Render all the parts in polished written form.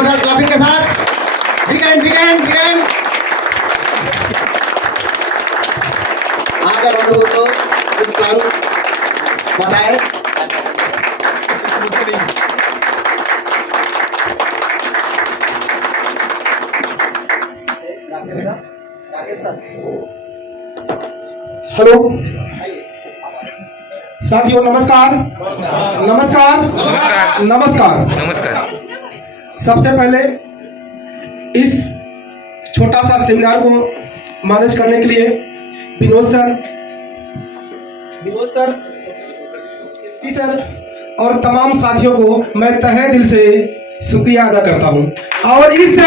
जोरदार क्लैपिंग के साथ। बिग एंड आगे बढ़ो दोस्तों, कुछ प्लान बताएं। हेलो साथियों, नमस्कार नमस्कार नमस्कार। नमस्कार। नमस्कार। सबसे पहले इस छोटा सा सेमिनार को मैनेज करने के लिए विनोद सर, एसपी सर और तमाम साथियों को मैं तहे दिल से शुक्रिया अदा करता हूं। और इस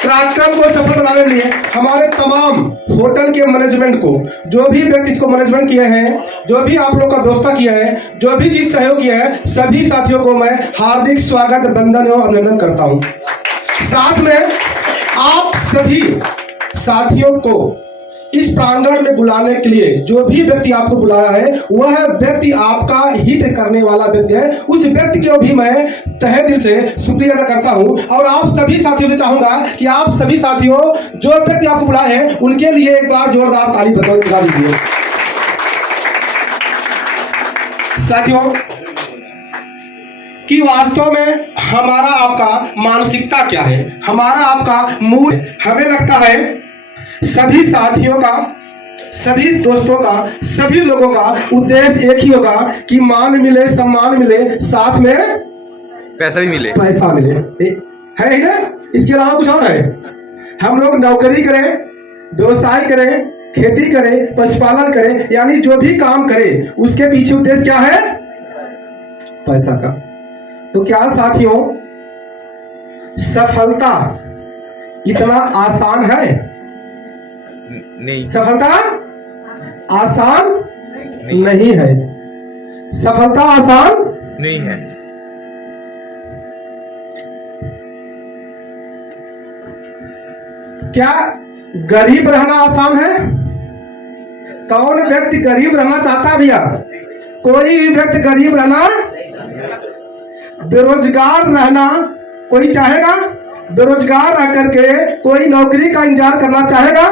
कार्यक्रम को सफल बनाने के लिए हमारे तमाम होटल के मैनेजमेंट को, जो भी व्यक्ति इसको मैनेजमेंट किए हैं, जो भी आप लोग का व्यवस्था किया है, जो भी चीज सहयोग किया है, सभी साथियों को मैं हार्दिक स्वागत, वंदन एवं अभिनंदन करता हूं। साथ में आप सभी साथियों को इस प्रांगण में बुलाने के लिए जो भी व्यक्ति आपको बुलाया है, वह व्यक्ति आपका हित करने वाला व्यक्ति है। उस व्यक्ति को भी मैं तहे दिल से शुक्रिया अदा करता हूं। और आप सभी साथियों से चाहूंगा कि आप सभी साथियों जो व्यक्ति आपको बुलाए हैं, उनके लिए एक बार जोरदार ताली बजा दीजिए। साथियों कि वास्तव में हमारा आपका मानसिकता क्या है, हमारा आपका मूड, हमें लगता है सभी साथियों का, सभी दोस्तों का, सभी लोगों का उद्देश्य एक ही होगा कि मान मिले, सम्मान मिले, साथ में पैसा भी मिले, पैसा मिले, है ही ना? इसके अलावा कुछ और है? हम लोग नौकरी करें, व्यवसाय करें, खेती करें, पशुपालन करें, यानी जो भी काम करें उसके पीछे उद्देश्य क्या है? पैसा का। तो क्या साथियों सफलता इतना आसान है? नहीं। सफलता आसान नहीं है। सफलता आसान नहीं है। क्या गरीब रहना आसान है? कौन व्यक्ति गरीब रहना चाहता है भैया? कोई भी व्यक्ति गरीब रहना, बेरोजगार रहना कोई चाहेगा? बेरोजगार रह करके कोई नौकरी का इंतजार करना चाहेगा?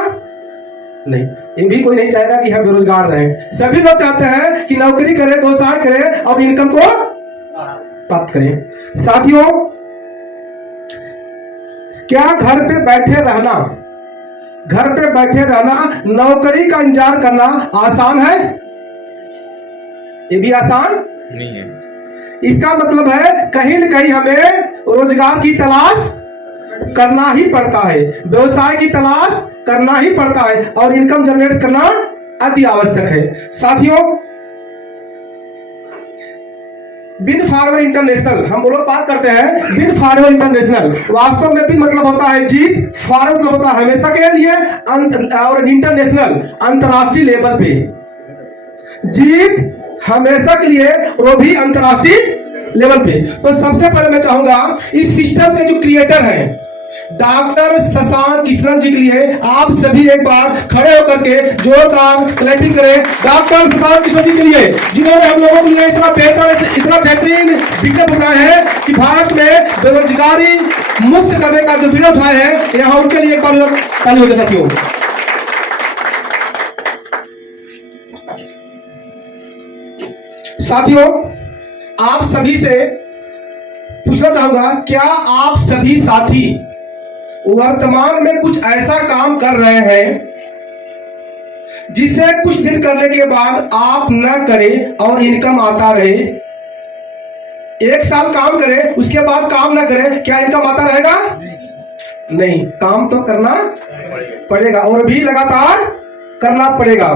नहीं, ये भी कोई नहीं चाहेगा कि हम बेरोजगार रहें। सभी लोग चाहते हैं कि नौकरी करें, व्यवसाय करें और इनकम को प्राप्त करें। साथियों क्या घर पे बैठे रहना, नौकरी का इंतजार करना आसान है? ये भी आसान नहीं है। इसका मतलब है कहीं न कहीं हमें रोजगार की तलाश करना ही पड़ता है, व्यवसाय की तलाश करना ही पड़ता है और इनकम जनरेट करना अति आवश्यक है। साथियों बिन फॉरवर्ड इंटरनेशनल, हम लोग बात करते हैं बिन फॉरवर्ड इंटरनेशनल, वास्तव में बिन मतलब होता है जीत, फॉरवर्ड मतलब होता है हमेशा के लिए, और इंटरनेशनल अंतरराष्ट्रीय लेवल पे जीत, हमेशा के लिए, वो भी अंतरराष्ट्रीय लेवल पे। तो सबसे पहले मैं चाहूंगा इस सिस्टम के जो क्रिएटर हैं डॉक्टर शशांक कृष्णन जी के लिए आप सभी एक बार खड़े होकर के जोरदार क्लैपिंग करें डॉक्टर शशांक कृष्णन जी के लिए, जिन्होंने हम लोगों के लिए इतना बेहतरीन विकल्प बनाया है कि भारत में बेरोजगारी मुक्त करने का जो विकल्प उठाया है, यहाँ उनके लिए एक बार ताली हो जाती हो। साथियों आप सभी से पूछना चाहूंगा, क्या आप सभी साथी वर्तमान में कुछ ऐसा काम कर रहे हैं जिसे कुछ दिन करने के बाद आप न करें और इनकम आता रहे? एक साल काम करें, उसके बाद काम न करें, क्या इनकम आता रहेगा? नहीं, काम तो करना पड़ेगा और भी लगातार करना पड़ेगा।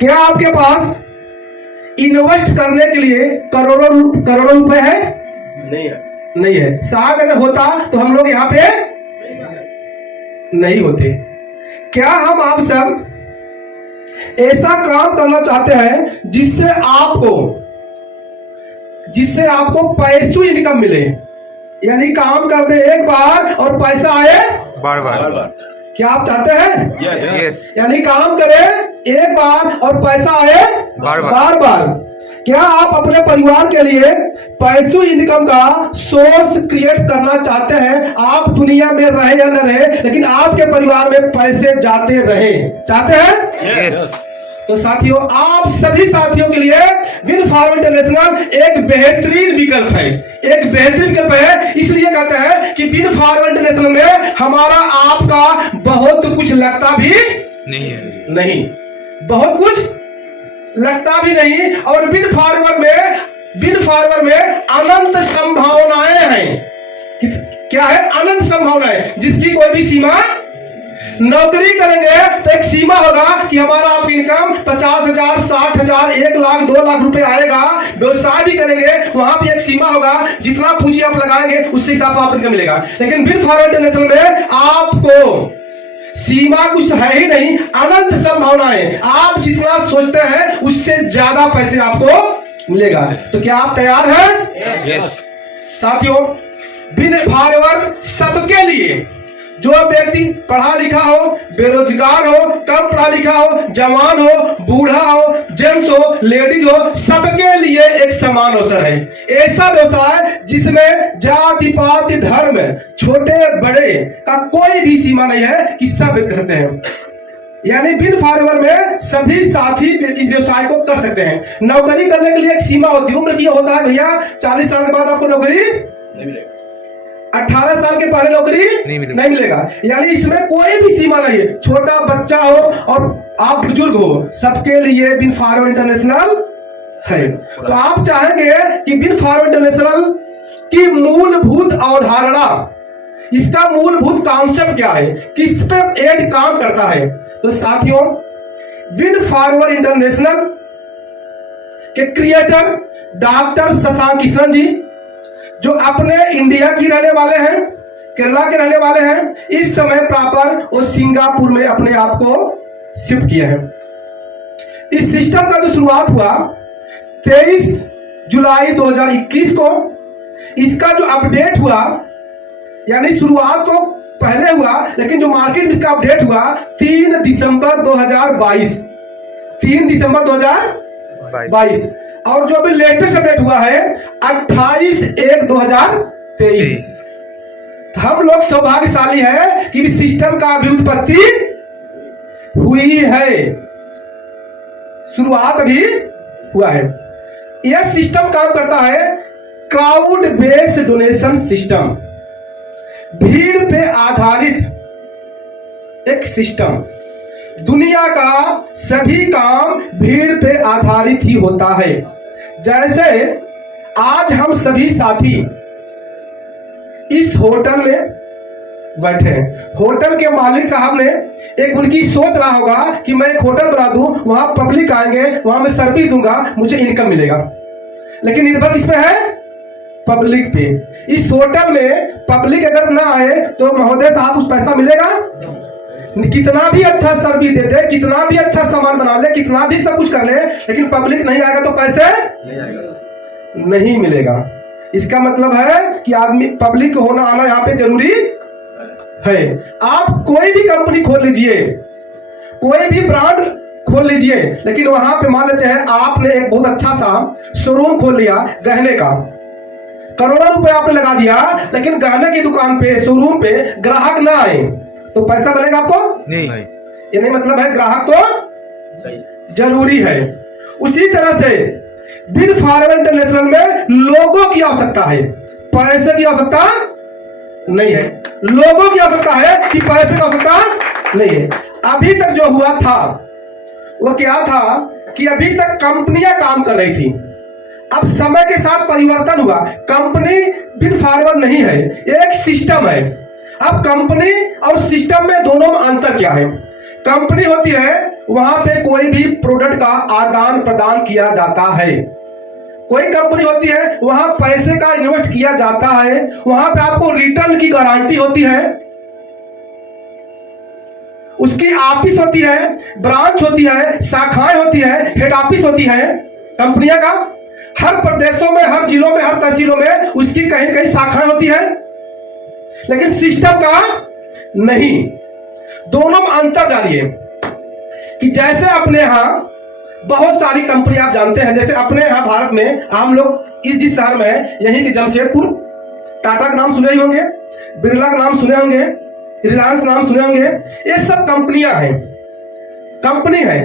क्या आपके पास इन्वेस्ट करने के लिए करोड़ों रुपए है? नहीं है। शायद अगर होता तो हम लोग यहाँ पे नहीं होते। क्या हम आप सब ऐसा काम करना चाहते हैं जिससे आपको पैसों इनकम मिले, यानी काम कर दे एक बार और पैसा आए बार बार। क्या आप चाहते हैं? यस। यानी काम करे एक बार और पैसा आए बार बार। क्या आप अपने परिवार के लिए पैसिव इनकम का सोर्स क्रिएट करना चाहते हैं? आप दुनिया में रहे या न रहे, लेकिन आपके परिवार में पैसे जाते रहे, चाहते हैं? यस। तो साथियों, आप सभी साथियों के लिए विन फार्म इंटरनेशनल एक बेहतरीन विकल्प है, एक बेहतरीन विकल्प है। इसलिए कहते हैं कि विन फार्म इंटरनेशनल में हमारा आपका बहुत कुछ लगता भी नहीं, बहुत कुछ लगता भी नहीं। और विन फार्मर में अनंत संभावनाएं हैं। क्या है? अनंत संभावनाएं, जिसकी कोई भी सीमा। नौकरी करेंगे तो एक सीमा होगा कि हमारा आपकी इनकम 50,000, 60,000, 1 लाख, 2 लाख रुपए आएगा। व्यवसाय भी करेंगे, वहां भी एक सीमा होगा, जितना पूंजी आप लगाएंगे उससे हिसाब से आपको इनकम मिलेगा। लेकिन विन फार्म इंटरनेशनल में आपको सीमा कुछ है ही नहीं, अनंत संभावनाएं। आप जितना सोचते हैं उससे ज्यादा पैसे आपको मिलेगा। तो क्या आप तैयार हैं? यस। साथियों, विन फार्मर सबके लिए, जो व्यक्ति पढ़ा लिखा हो, बेरोजगार हो, कम पढ़ा लिखा हो, जवान हो, बूढ़ा हो, जेंट्स हो, लेडीज हो, सबके लिए एक समान अवसर है। ऐसा व्यवसाय जिसमें जाति पाति धर्म, छोटे बड़े का कोई भी सीमा नहीं है, कि सब कर सकते हैं। यानी विन फार्मर में सभी साथी इस व्यवसाय को कर सकते हैं। नौकरी करने के लिए एक सीमा होती है, उम्र की होता है भैया 40 साल के बाद आपको नौकरी नहीं मिलेगी, 18 साल के पहले नौकरी नहीं मिलेगा। यानी इसमें कोई भी सीमा नहीं है, छोटा बच्चा हो और आप बुजुर्ग हो, सबके लिए विन फार्म इंटरनेशनल है। तो आप चाहेंगे कि विन फार्म इंटरनेशनल की मूलभूत अवधारणा, इसका मूलभूत कॉन्सेप्ट क्या है, किस पे एड काम करता है। तो साथियों, विन फार्म इंटरनेशनल के क्रिएटर डॉक्टर शशांक किशन जी, जो अपने इंडिया की रहने वाले हैं, केरला के रहने वाले हैं, इस समय प्रॉपर वो सिंगापुर में अपने आप को शिफ्ट किए हैं। इस सिस्टम का जो शुरुआत हुआ 23 जुलाई 2021 को, इसका जो अपडेट हुआ, यानी शुरुआत तो पहले हुआ, लेकिन जो मार्केट में इसका अपडेट हुआ 3 दिसंबर 2022, 3 दिसंबर 2022। और जो अभी लेटेस्ट अपडेट हुआ है 28/1/2023। हम लोग सौभाग्यशाली है कि इस सिस्टम का अभी उत्पत्ति हुई है, शुरुआत अभी हुआ है। यह सिस्टम काम करता है क्राउड बेस्ड डोनेशन सिस्टम, भीड़ पे आधारित एक सिस्टम। दुनिया का सभी काम भीड़ पे आधारित ही होता है। जैसे आज हम सभी साथी इस होटल में बैठे हैं, होटल के मालिक साहब ने एक उनकी सोच रहा होगा कि मैं एक होटल बना दूं, वहां पब्लिक आएंगे, वहां मैं सर्विस दूंगा, मुझे इनकम मिलेगा। लेकिन निर्भर किस पे है? पब्लिक पे। इस होटल में पब्लिक अगर ना आए तो महोदय साहब कुछ पैसा मिलेगा? कितना भी अच्छा सर्विस दे दे, कितना भी अच्छा सामान बना ले, कितना भी सब कुछ कर ले, लेकिन पब्लिक नहीं आएगा तो पैसे नहीं मिलेगा। इसका मतलब है कि आदमी पब्लिक होना आना यहाँ पे जरूरी है। आप कोई भी कंपनी खोल लीजिए, कोई भी ब्रांड खोल लीजिए, लेकिन वहां पे मान लेते हैं आपने एक बहुत अच्छा सा शोरूम खोल लिया गहने का, करोड़ों रुपए आपने लगा दिया, लेकिन गहने की दुकान पे, शोरूम पे ग्राहक ना आए तो पैसा बनेगा आपको? नहीं। ये नहीं मतलब है, ग्राहक तो जरूरी है। उसी तरह से विन फार्म इंटरनेशनल में लोगों की आवश्यकता है, पैसे की आवश्यकता नहीं है। लोगों की आवश्यकता है कि पैसे की आवश्यकता नहीं है। अभी तक जो हुआ था वो क्या था कि अभी तक कंपनियां काम कर रही थी, अब समय के साथ परिवर्तन हुआ। कंपनी विन फार्म नहीं है, एक सिस्टम है। अब कंपनी और सिस्टम में दोनों में अंतर क्या है? कंपनी होती है, वहां पे कोई भी प्रोडक्ट का आदान प्रदान किया जाता है। कोई कंपनी होती है, वहां पैसे का इन्वेस्ट किया जाता है, वहां पे आपको रिटर्न की गारंटी होती है, उसकी ऑफिस होती है, ब्रांच होती है, शाखाएं होती है, हेड ऑफिस होती है कंपनियों का। हर प्रदेशों में, हर जिलों में, हर तहसीलों में उसकी कहीं न कहीं शाखाएं होती है, लेकिन सिस्टम का नहीं। दोनों में अंतर जानिए कि जैसे अपने यहां बहुत सारी कंपनी आप जानते हैं, जैसे अपने यहाँ भारत में हम लोग जिस शहर में है, यहीं के जमशेदपुर, टाटा का नाम सुने ही होंगे, बिरला का नाम सुने होंगे, रिलायंस नाम सुने होंगे। ये सब कंपनियां हैं, कंपनी है।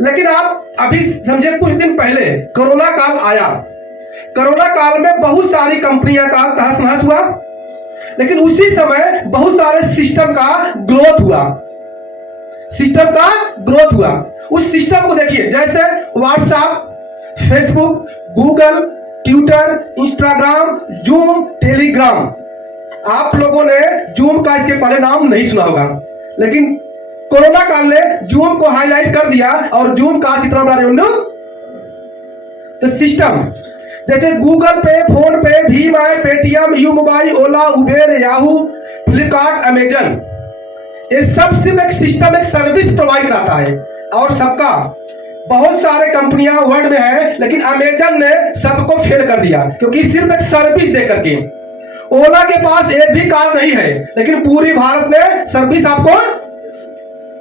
लेकिन आप अभी समझे, कुछ दिन पहले कोरोना काल आया, कोरोना काल में बहुत सारी कंपनियां का तहस नहस हुआ, लेकिन उसी समय बहुत सारे सिस्टम का ग्रोथ हुआ, सिस्टम का ग्रोथ हुआ। उस सिस्टम को देखिए, जैसे WhatsApp, Facebook, Google, Twitter, Instagram, zoom, Telegram. आप लोगों ने जूम का इसके पहले नाम नहीं सुना होगा, लेकिन कोरोना काल ने जूम को हाईलाइट कर दिया और जूम का कितना बड़ा रेवेन्यू। तो सिस्टम जैसे गूगल पे, फोन पे, Bhim app, Paytm, you mobile, Ola, Uber, Yahoo, Flipkart, Amazon, ये सब सिर्फ एक सिस्टम, एक सर्विस प्रोवाइड कराता है। और सबका बहुत सारे कंपनियां वर्ल्ड में है, लेकिन अमेजन ने सबको फेल कर दिया, क्योंकि सिर्फ एक सर्विस दे करके। ओला के पास एक भी कार नहीं है, लेकिन पूरी भारत में सर्विस आपको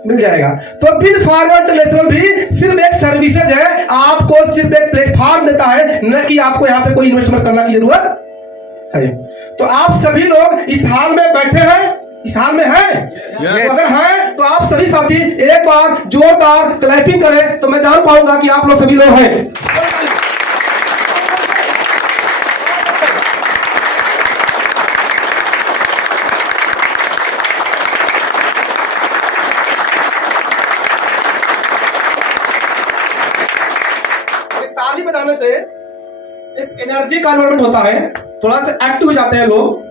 मिल जाएगा। तो बिन फॉरवर्ड इंटरनेशनल भी सिर्फ एक सर्विसेज है, आपको सिर्फ एक प्लेटफॉर्म देता है, न कि आपको यहाँ पे कोई इन्वेस्टमेंट करना की जरूरत है। तो आप सभी लोग इस हाल में बैठे हैं, इस हाल में है। तो अगर है तो आप सभी साथी एक बार जोरदार क्लैपिंग करें, तो मैं जान पाऊंगा कि आप लोग सभी लोग हैं। ताली बजाने से एक एनर्जी का इन्वॉल्वमेंट होता है, थोड़ा सा एक्टिव हो जाते हैं लोग।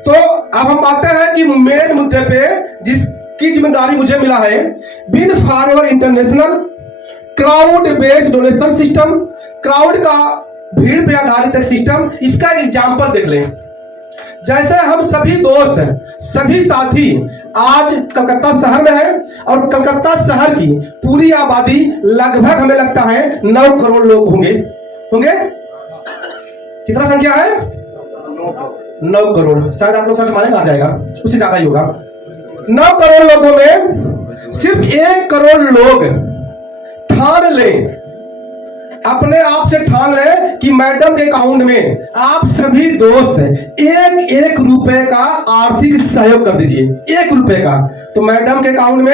तो अब हम आते हैं कि मेन मुद्दे पे, जिसकी जिम्मेदारी मुझे मिला है, बिन forward international crowd based donation system, crowd का भीड़ पे आधारित एक सिस्टम। इसका एक एग्जांपल देख लें। जैसे हम सभी दोस्त हैं, सभी साथी आज कलकत्ता शहर में है, और कलकत्ता शहर की पूरी आबादी लगभग हमें लगता है 9 करोड़ लोग होंगे। कितना संख्या है? 9 करोड़। शायद आप लोग सर्च मारेंगे आ जाएगा, उससे ज्यादा ही होगा। 9 करोड़ लोगों में सिर्फ 1 करोड़ लोग ठान ले, अपने आप से ठान ले कि मैडम के अकाउंट में आप सभी दोस्त 1-1 रुपए का आर्थिक सहयोग कर दीजिए, 1 रुपए का। तो मैडम के अकाउंट में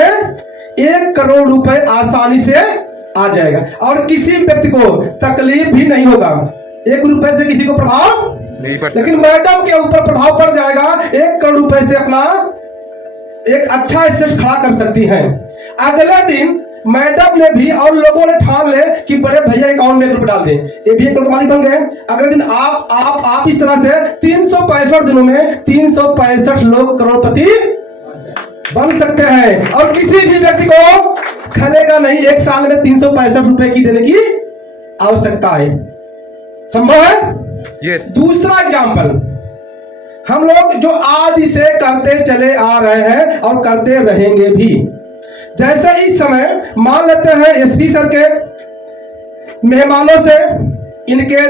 1 करोड़ रुपए आसानी से आ जाएगा, और किसी व्यक्ति को तकलीफ भी नहीं होगा। 1 रुपए से किसी को प्रभाव नहीं पड़ता, लेकिन मैडम के ऊपर प्रभाव पड़ जाएगा। 1 करोड़ रुपए से अपना एक अच्छा एसेट खड़ा कर सकती हैं। अगले दिन मैडम ने भी और लोगों ने ठान ले कि बड़े भैया अकाउंट में 1 रुपए डाल दें, ये भी 1 करोड़ मालिक बन गए। अगले दिन आप इस तरह से 365 दिनों में 365 लोग करोड़पति बन सकते हैं, और किसी भी व्यक्ति को खलेगा नहीं। 1 साल में 365 रुपए की देने की आवश्यकता है, संभव है। यस। दूसरा एग्जाम्पल, हम लोग जो आज से करते चले आ रहे हैं और करते रहेंगे भी। जैसे इस समय मान लेते हैं एसपी सर के मेहमानों से, इनके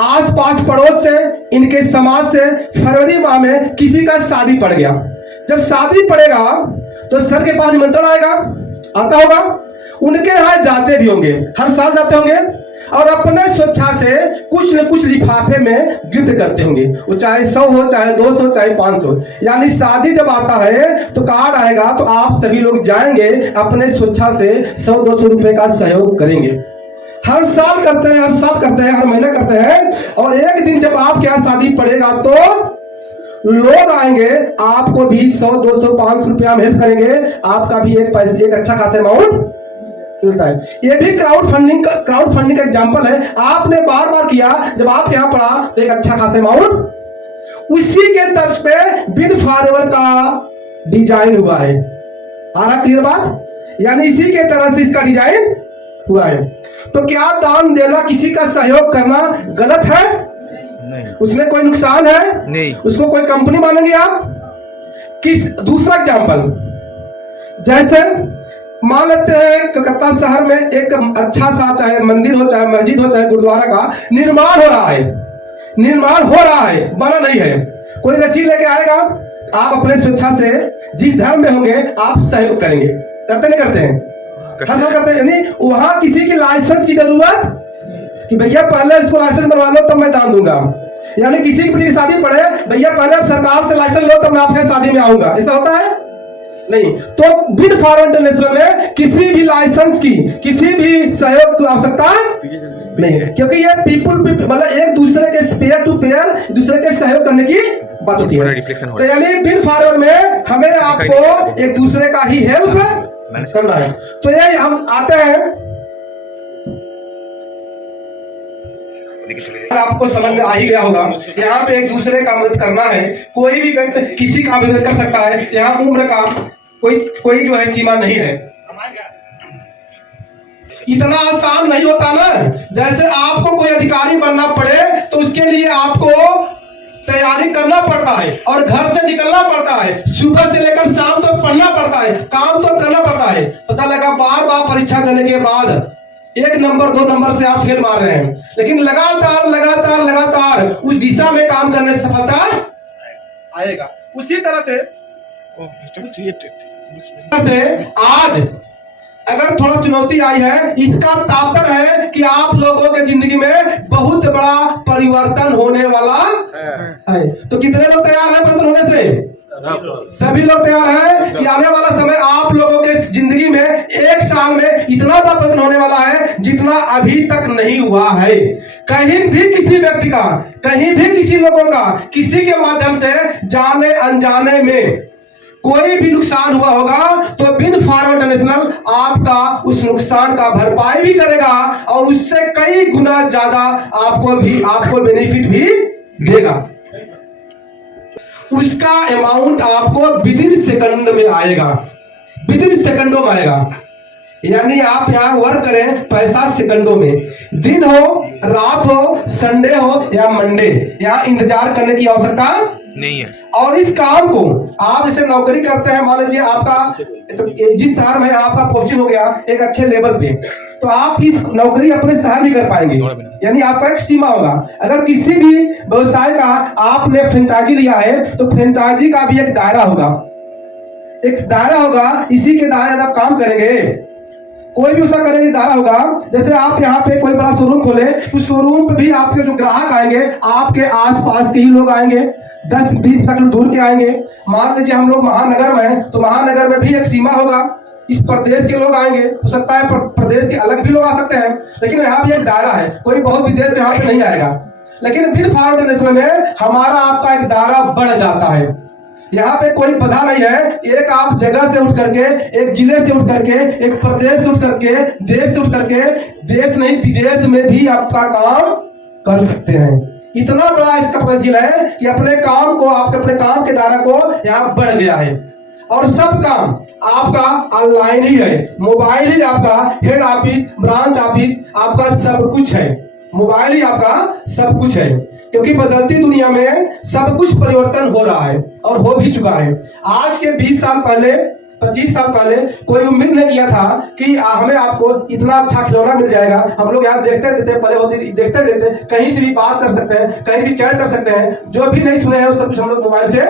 आसपास पड़ोस से, इनके समाज से फरवरी माह में किसी का शादी पड़ गया। जब शादी पड़ेगा तो सर के पास निमंत्रण आएगा, आता होगा, उनके यहाँ जाते भी होंगे, हर साल जाते होंगे, और अपने स्वेच्छा से कुछ न कुछ लिफाफे में गिफ्ट करते होंगे। वो चाहे 100 हो, चाहे 200, चाहे 500। यानी शादी जब आता है तो कार्ड आएगा, तो आप सभी लोग जाएंगे, अपने स्वेच्छा से 100-200 रुपए का सहयोग करेंगे। हर साल करते हैं, हर साल करते हैं, हर महीने करते हैं। और एक दिन जब आपके यहाँ शादी पड़ेगा तो लोग आएंगे, आपको भी 100-200, 500 रुपया में हेल्प करेंगे, आपका भी एक अच्छा खासा अमाउंट मिलता है। ये भी क्राउड फंडिंग का एग्जांपल है। आपने बार बार किया, जब आप यहाँ पढ़ा तो एक अच्छा खासा अमाउंट। उसी के तर्ज पे बिन फॉरवर्ड का डिजाइन हुआ है। आ रहा क्लियर बात? यानी इसी के तरह से इसका डिजाइन हुआ है। तो क्या दान देना, किसी का सहयोग करना गलत है? नहीं। उसमें कोई नुकसान है? नहीं। उसको कोई कंपनी मानेंगे आप? दूसरा एग्जांपल, जैसे मान लेते हैं कलकत्ता शहर में एक अच्छा सा, चाहे मंदिर हो, चाहे मस्जिद हो, चाहे गुरुद्वारा का निर्माण हो रहा है, बना नहीं है। कोई रसीद लेके आएगा, आप अपने स्वेच्छा से जिस धर्म में होंगे आप सहयोग करेंगे। करते नहीं करते हैं? हर साल करते हैं। यानी वहां किसी की लाइसेंस की जरूरत कि भैया पहले इसको लाइसेंस बनवा लो तब मैं दान दूंगा, यानी किसी की बेटी की शादी पड़े, भैया पहले आप सरकार से लाइसेंस लो तब मैं आपके शादी में आऊंगा, ऐसा होता है नहीं। तो बिड फॉर इंटरनेशनल में किसी भी लाइसेंस की, किसी भी सहयोग की आवश्यकता नहीं है, क्योंकि ये पीपल मतलब एक दूसरे के पेयर टू पेयर दूसरे के सहयोग करने की बात होती है। तो यानी बिड फॉरवर्ड में हमें आपको एक दूसरे का ही हेल्प करना है। तो ये हम आते हैं, आपको समझ में आ ही गया होगा, यहाँ पे एक दूसरे का मदद करना है। कोई भी व्यक्ति किसी का मदद कर सकता है, यहाँ उम्र का कोई जो है सीमा नहीं है। इतना आसान नहीं होता ना, जैसे आपको कोई अधिकारी बनना पड़े तो उसके लिए आपको तैयारी करना पड़ता है और घर से निकलना पड़ता है, सुबह से लेकर शाम तक पढ़ना पड़ता है, काम तो करना पड़ता है। पता लगा बार बार परीक्षा देने के बाद 1 नंबर 2 नंबर से आप फेल मार रहे हैं, लेकिन लगातार लगातार लगातार उस दिशा में काम करने से सफलता आएगा। उसी तरह से आज अगर थोड़ा चुनौती आई है, इसका तात्पर्य है कि आप लोगों के जिंदगी में बहुत बड़ा परिवर्तन होने वाला है। तो कितने लोग तैयार हैं परिवर्तन होने से? सभी लोग तैयार हैं कि आने वाला समय आप लोगों के जिंदगी में 1 साल में इतना बड़ा परिवर्तन होने वाला है जितना अभी तक नहीं हुआ है। कहीं भी किसी व्यक्ति का, कहीं भी किसी लोगों का, किसी के माध्यम से जाने अनजाने में कोई भी नुकसान हुआ होगा तो बिन फॉरवर्ड इंटरनेशनल आपका उस नुकसान का भरपाई भी करेगा और उससे कई गुना ज्यादा आपको बेनिफिट भी देगा। उसका अमाउंट आपको विदिन सेकंड में आएगा, विदिन सेकंडों में आएगा। यानी आप यहाँ वर्क करें पैसा सेकंडों में, दिन हो रात हो संडे हो या मंडे, यहाँ इंतजार करने की आवश्यकता नहीं है। और इस काम को आप जैसे नौकरी करते हैं, मान लीजिए आपका जिस शहर में आपका पोस्टिंग हो गया एक अच्छे लेवल पे, तो आप इस नौकरी अपने शहर में कर पाएंगे, यानी आपका एक सीमा होगा। अगर किसी भी व्यवसाय का आपने फ्रेंचाइजी लिया है तो फ्रेंचाइजी का भी एक दायरा होगा, एक दायरा होगा, इसी के दायरे में आप काम करेंगे। कोई भी उसका करेंगे दायरा होगा। जैसे आप यहाँ पे कोई बड़ा शोरूम खोले तो शोरूम पे भी आपके जो ग्राहक आएंगे आपके आसपास के ही लोग आएंगे, 10-20 तक दूर के आएंगे। मान लीजिए हम लोग महानगर में हैं तो महानगर में भी एक सीमा होगा, इस प्रदेश के लोग आएंगे, हो सकता है प्रदेश के अलग भी लोग आ सकते हैं, लेकिन यहाँ भी एक दायरा है, कोई बहुत विदेश यहाँ पे नहीं आएगा। लेकिन बिन फॉरवर्ड इंटरनेशनल में हमारा आपका एक दायरा बढ़ जाता है। यहाँ पे कोई बाधा नहीं है, एक आप जगह से उठ करके, एक जिले से उठ करके, एक प्रदेश से उठ करके, देश से उठ करके, देश नहीं विदेश में भी आपका काम कर सकते हैं। इतना बड़ा इसका पोटेंशियल है कि अपने काम को, आपके अपने काम के दायरा को यहाँ बढ़ गया है। और सब काम आपका ऑनलाइन ही है, मोबाइल ही आपका हेड ऑफिस, ब्रांच ऑफिस आपका सब कुछ है, मोबाइल ही आपका सब कुछ है। क्योंकि बदलती दुनिया में सब कुछ परिवर्तन हो रहा है और हो भी चुका है। आज के 20 साल पहले, 25 साल पहले कोई उम्मीद नहीं किया था कि हमें आपको इतना अच्छा खिलौना मिल जाएगा। हम लोग यहाँ देखते देते पहले होती देखते देते कहीं से भी बात कर सकते हैं, कहीं भी चैट कर सकते हैं, जो भी नहीं सुने हैं वो सब कुछ हम लोग मोबाइल से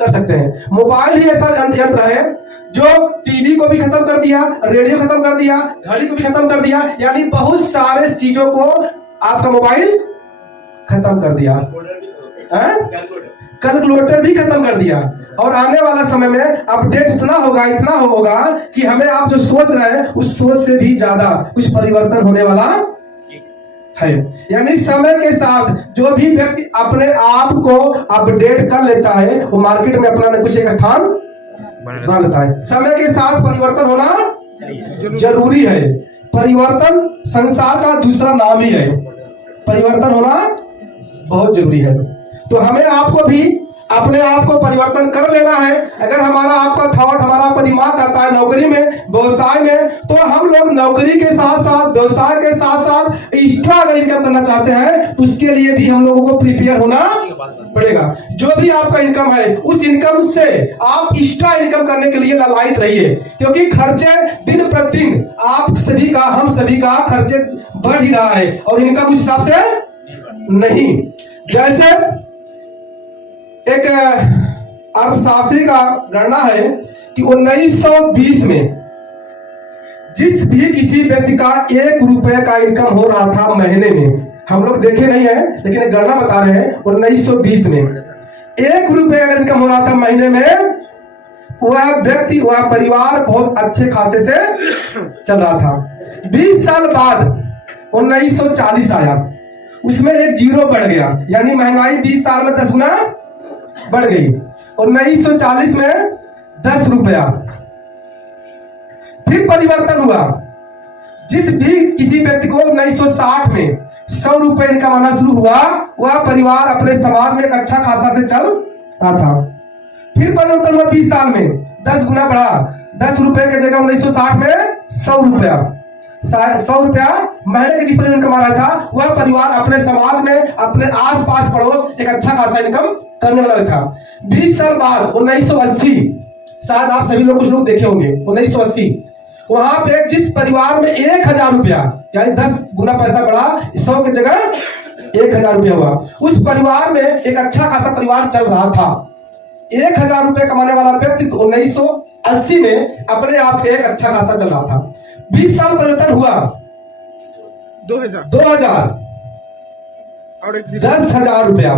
कर सकते हैं। मोबाइल ही ऐसा यंत्र है जो टीवी को भी खत्म कर दिया, रेडियो खत्म कर दिया, घड़ी को भी खत्म कर दिया, यानी बहुत सारे चीजों को आपका मोबाइल खत्म कर दिया, कैलकुलेटर भी खत्म कर दिया। और आने वाला समय में अपडेट इतना होगा कि हमें आप जो सोच रहे हैं उस सोच से भी ज्यादा कुछ परिवर्तन होने वाला है। यानी समय के साथ जो भी व्यक्ति अपने आप को अपडेट कर लेता है वो मार्केट में अपना कुछ एक स्थान बना लेता है। समय के साथ परिवर्तन होना जरूरी है। परिवर्तन संसार का दूसरा नाम ही है, परिवर्तन होना बहुत जरूरी है। तो हमें आपको भी अपने आप को परिवर्तन कर लेना है। अगर हमारा आपका थॉट, हमारा आपका दिमाग आता है नौकरी में, व्यवसाय में, तो हम लोग नौकरी के साथ साथ, व्यवसाय के साथ साथ एक्स्ट्रा अगर इनकम करना चाहते हैं तो उसके लिए भी हम लोगों को प्रिपेयर होना पड़ेगा। जो भी आपका इनकम है उस इनकम से आप एक्स्ट्रा इनकम करने के लिए लालायित रहिए, क्योंकि खर्चे दिन प्रतिदिन आप सभी का, हम सभी का खर्चे बढ़ ही रहा है और इनकम उस हिसाब से नहीं। जैसे एक अर्थशास्त्री का गणना है कि 1920 में जिस भी किसी व्यक्ति का 1 रुपए का इनकम हो रहा था महीने में, हम लोग देखे नहीं है लेकिन एक गणना बता रहे हैं 1920 में 1 रुपए का इनकम हो रहा था महीने में, वह व्यक्ति वह परिवार बहुत अच्छे खासे से चल रहा था। 20 साल बाद 1940 आया, उसमें एक जीरो बढ़ गया, यानी महंगाई 20 साल में 10 गुना बढ़ गई। 1940 में 10 रुपया। फिर परिवर्तन हुआ, जिस भी किसी व्यक्ति को 1960 में 100 रुपए इनकम आना शुरू हुआ, वह परिवार अपने समाज में एक अच्छा खासा से चल रहा था। फिर परिवर्तन हुआ 20 साल में 10 गुना बढ़ा, 10 रुपए की जगह 1960 में 100 रुपया। 100 रुपया महीने के जिस पर इनकम आ रहा था, वह परिवार अपने समाज में अपने आसपास पड़ोस एक अच्छा खासा इनकम करने वाला था। 20 साल बाद 1980, शायद आप सभी लोग कुछ लोग देखे होंगे 1980, वहां पे जिस परिवार में 1000 रुपया यानी 10 गुना पैसा बढ़ा, 100 की जगह 1000 रुपया हुआ, उस परिवार में एक अच्छा खासा परिवार चल रहा था। 1000 रुपए कमाने वाला व्यक्ति 1980 में अपने आप एक अच्छा खासा चल रहा था। 20 साल परिवर्तन हुआ 2000 और 10,000 रुपया।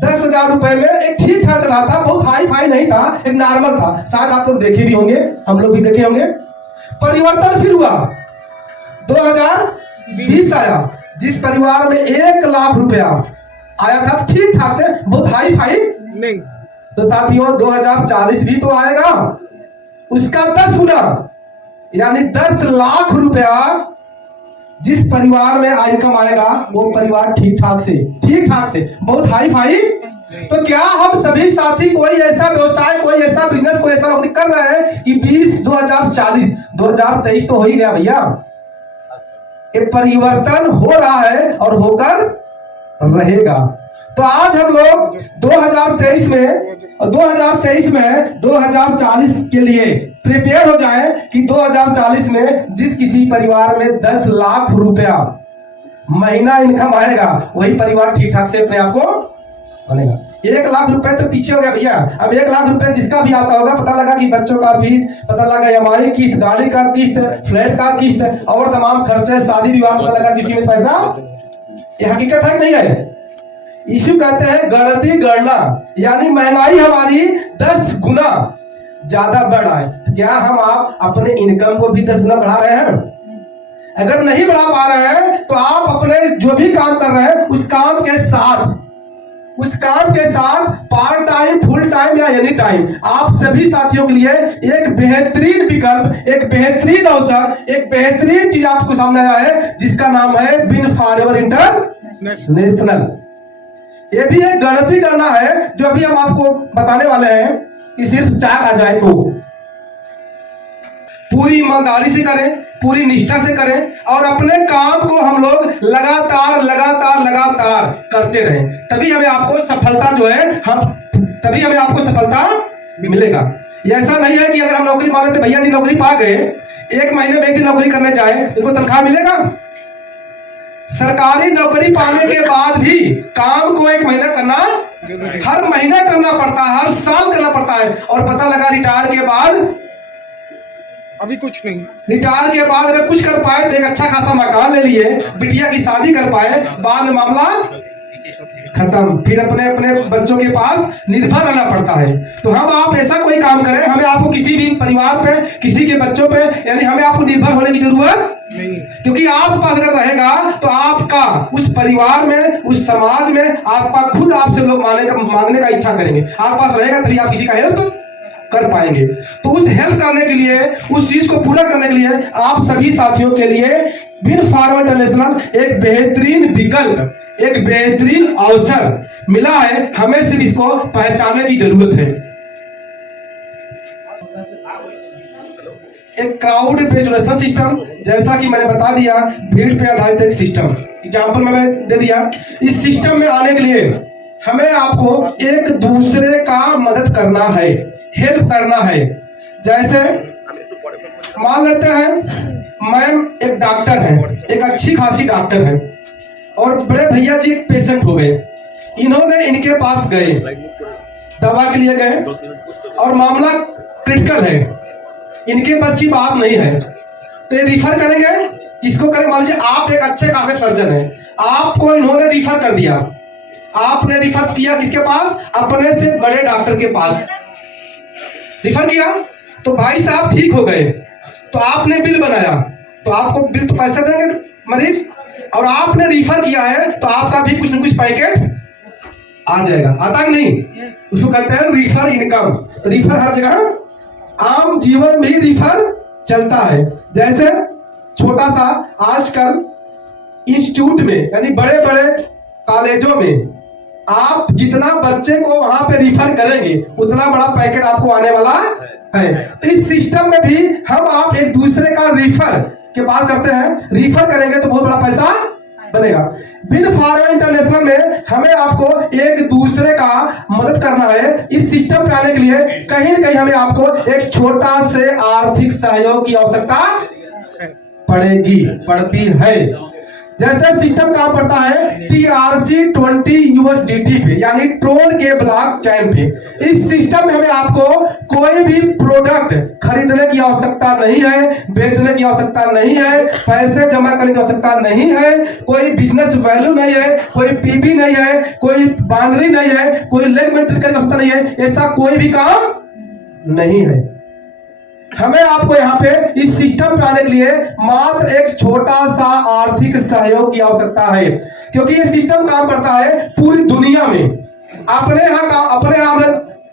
10,000 रुपए में एक ठीक ठाक चल रहा था, बहुत हाई फाई नहीं था, एक नॉर्मल था। शायद आप लोग देखे भी होंगे, हम लोग भी देखे होंगे। परिवर्तन फिर हुआ 2020 आया, जिस परिवार में 1 लाख रुपया आया था ठीक ठाक से, बहुत हाई फाई नहीं। तो साथियों 2040 भी तो आएगा, उसका 10 गुना यानी 10 लाख रुपया जिस परिवार में इनकम आएगा, वो परिवार ठीक ठाक से बहुत हाई फाई। तो क्या हम सभी साथी कोई ऐसा व्यवसाय, कोई ऐसा बिजनेस, कोई ऐसा नौकरी कर रहे हैं कि 2040 2023 तो हो ही गया भैया, ये परिवर्तन हो रहा है और होकर रहेगा। तो आज हम लोग 2023 में 2040 के लिए प्रिपेयर हो जाएं कि 2040 में जिस किसी परिवार में 10 लाख रुपया महीना इनकम आएगा, वही परिवार ठीक ठाक से अपने आप को बनेगा। 1 लाख रुपए तो पीछे हो गया भैया, अब 1 लाख रुपए जिसका भी आता होगा, पता लगा कि बच्चों का फीस, पता लगा EMI किस्त, गाड़ी का किस्त, फ्लैट का किस्त और तमाम खर्चे, शादी विवाह, पता लगा किसी में पैसा, ये हकीकत है कि नहीं है? इशू कहते हैं गणती गणना, यानी महंगाई हमारी 10 गुना ज्यादा बढ़ रहा है। तो क्या हम आप अपने इनकम को भी 10 गुना बढ़ा रहे हैं? अगर नहीं बढ़ा पा रहे हैं तो आप अपने जो भी काम कर रहे हैं उस काम के साथ पार्ट टाइम, फुल टाइम या एनी टाइम, आप सभी साथियों के लिए एक बेहतरीन विकल्प, एक बेहतरीन अवसर, एक बेहतरीन चीज आपको सामने आया है, जिसका नाम है विन फॉरएवर इंटरनेशनल। ये भी एक गणती करना है जो अभी हम आपको बताने वाले हैं कि सिर्फ चाक आ जाए तो पूरी ईमानदारी से करें, पूरी निष्ठा से करें और अपने काम को हम लोग लगातार करते रहें, तभी हमें आपको सफलता जो है तभी हमें आपको सफलता मिलेगा। ये ऐसा नहीं है कि अगर हम नौकरी मान लेते, भैया जी नौकरी पा गए, 1 महीने में 1 दिन नौकरी करने जाए, इनको तनख्वाह मिलेगा? सरकारी नौकरी पाने के बाद भी काम को 1 महीना करना, हर महीने करना पड़ता है, हर साल करना पड़ता है। और पता लगा रिटायर के बाद अभी कुछ नहीं, रिटायर के बाद अगर कुछ कर पाए तो एक अच्छा खासा मकान ले लिए, बिटिया की शादी कर पाए, बाद में मामला खत्म, फिर अपने बच्चों के पास निर्भर रहना पड़ता है। तो हम आप ऐसा कोई काम करें, हमें आपको किसी भी परिवार पे, किसी के बच्चों पे, यानी हमें आपको निर्भर होने की जरूरत नहीं, क्योंकि आपके पास अगर रहेगा तो आपका उस परिवार में, उस समाज में आपका खुद आपसे लोग मांगने का इच्छा करेंगे। आपके पास रहेगा तभी आप किसी का हेल्प कर पाएंगे। तो उस हेल्प करने के लिए, उस चीज को पूरा करने के लिए आप सभी साथियों के लिए विन फॉरएवर इंटरनेशनल एक बेहतरीन विकल्प, एक बेहतरीन अवसर मिला है। हमें सिर्फ इसको पहचानने की जरूरत है। एक क्राउड बेस्ड सिस्टम, जैसा कि मैंने बता दिया, भीड़ पे आधारित एक सिस्टम, एग्जाम्पल में दे दिया। इस सिस्टम में आने के लिए हमें आपको एक दूसरे का मदद करना है, हेल्प करना है। जैसे मान लेते हैं मैम एक डॉक्टर है, एक अच्छी खासी डॉक्टर है, और बड़े भैया जी एक पेशेंट हो गए, इन्होंने इनके पास गए, दवा के लिए गए और मामला क्रिटिकल है, इनके बस की बात नहीं है, तो ये रिफर करेंगे। किसको करें? मान लीजिए आप एक अच्छे काफी सर्जन है, आपको इन्होंने रिफर कर दिया, आपने रिफर किया किसके पास? अपने से बड़े डॉक्टर के पास रिफर किया, तो भाई साहब ठीक हो गए, तो आपने बिल बनाया, तो आपको बिल तो पैसे देंगे मरीज, और आपने रिफर किया है तो आपका भी कुछ न कुछ पैकेट आ जाएगा। आता कि नहीं? उसको कहते हैं रिफर इनकम। तो रिफर हर जगह आम जीवन में रिफर चलता है। जैसे छोटा सा आजकल इंस्टीट्यूट में यानी बड़े बड़े कॉलेजों में आप जितना बच्चे को वहां पे रिफर करेंगे उतना बड़ा पैकेट आपको आने वाला है। तो इस सिस्टम में भी हम आप एक दूसरे का रिफर के बात करते हैं, रिफर करेंगे तो बहुत बड़ा पैसा बनेगा। बिन फॉरवर्ड इंटरनेशनल में हमें आपको एक दूसरे का मदद करना है। इस सिस्टम पे आने के लिए कहीं न कहीं हमें आपको एक छोटा से आर्थिक सहयोग की आवश्यकता पड़ती है। जैसे सिस्टम काम करता है TRC20 USDT पे यानी ट्रोन के ब्लॉक चेन पे। इस सिस्टम में हमें आपको कोई भी प्रोडक्ट खरीदने की आवश्यकता नहीं है, बेचने की आवश्यकता नहीं है, पैसे जमा करने की आवश्यकता नहीं है, कोई बिजनेस वैल्यू नहीं है, कोई पीपी नहीं है, कोई बाउंड्री नहीं है, कोई लेग मेंटेन करने की आवश्यकता नहीं है, ऐसा कोई भी काम नहीं है। हमें आपको यहाँ पे इस सिस्टम पे आने के लिए मात्र एक छोटा सा आर्थिक सहयोग की आवश्यकता है, क्योंकि ये सिस्टम काम करता है पूरी दुनिया में। अपने यहाँ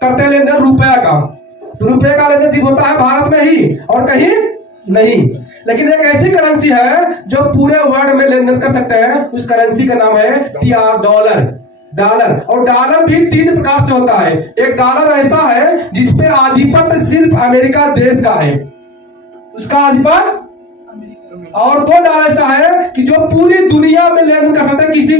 करते हैं लेन देन रुपया का, तो रुपये का लेन देन सिर्फ होता है भारत में ही और कहीं नहीं। लेकिन एक ऐसी करेंसी है जो पूरे वर्ल्ड में लेन देन कर सकते हैं, उस करेंसी का नाम है TR डॉलर। और डॉलर भी 3 प्रकार से होता है। एक डॉलर ऐसा है जिसपे आधिपत्य सिर्फ अमेरिका देश का है, उसका आधिपत्य, और 2 डॉलर ऐसा है कि जो पूरी दुनिया में लेन देन कर सकते हैं, किसी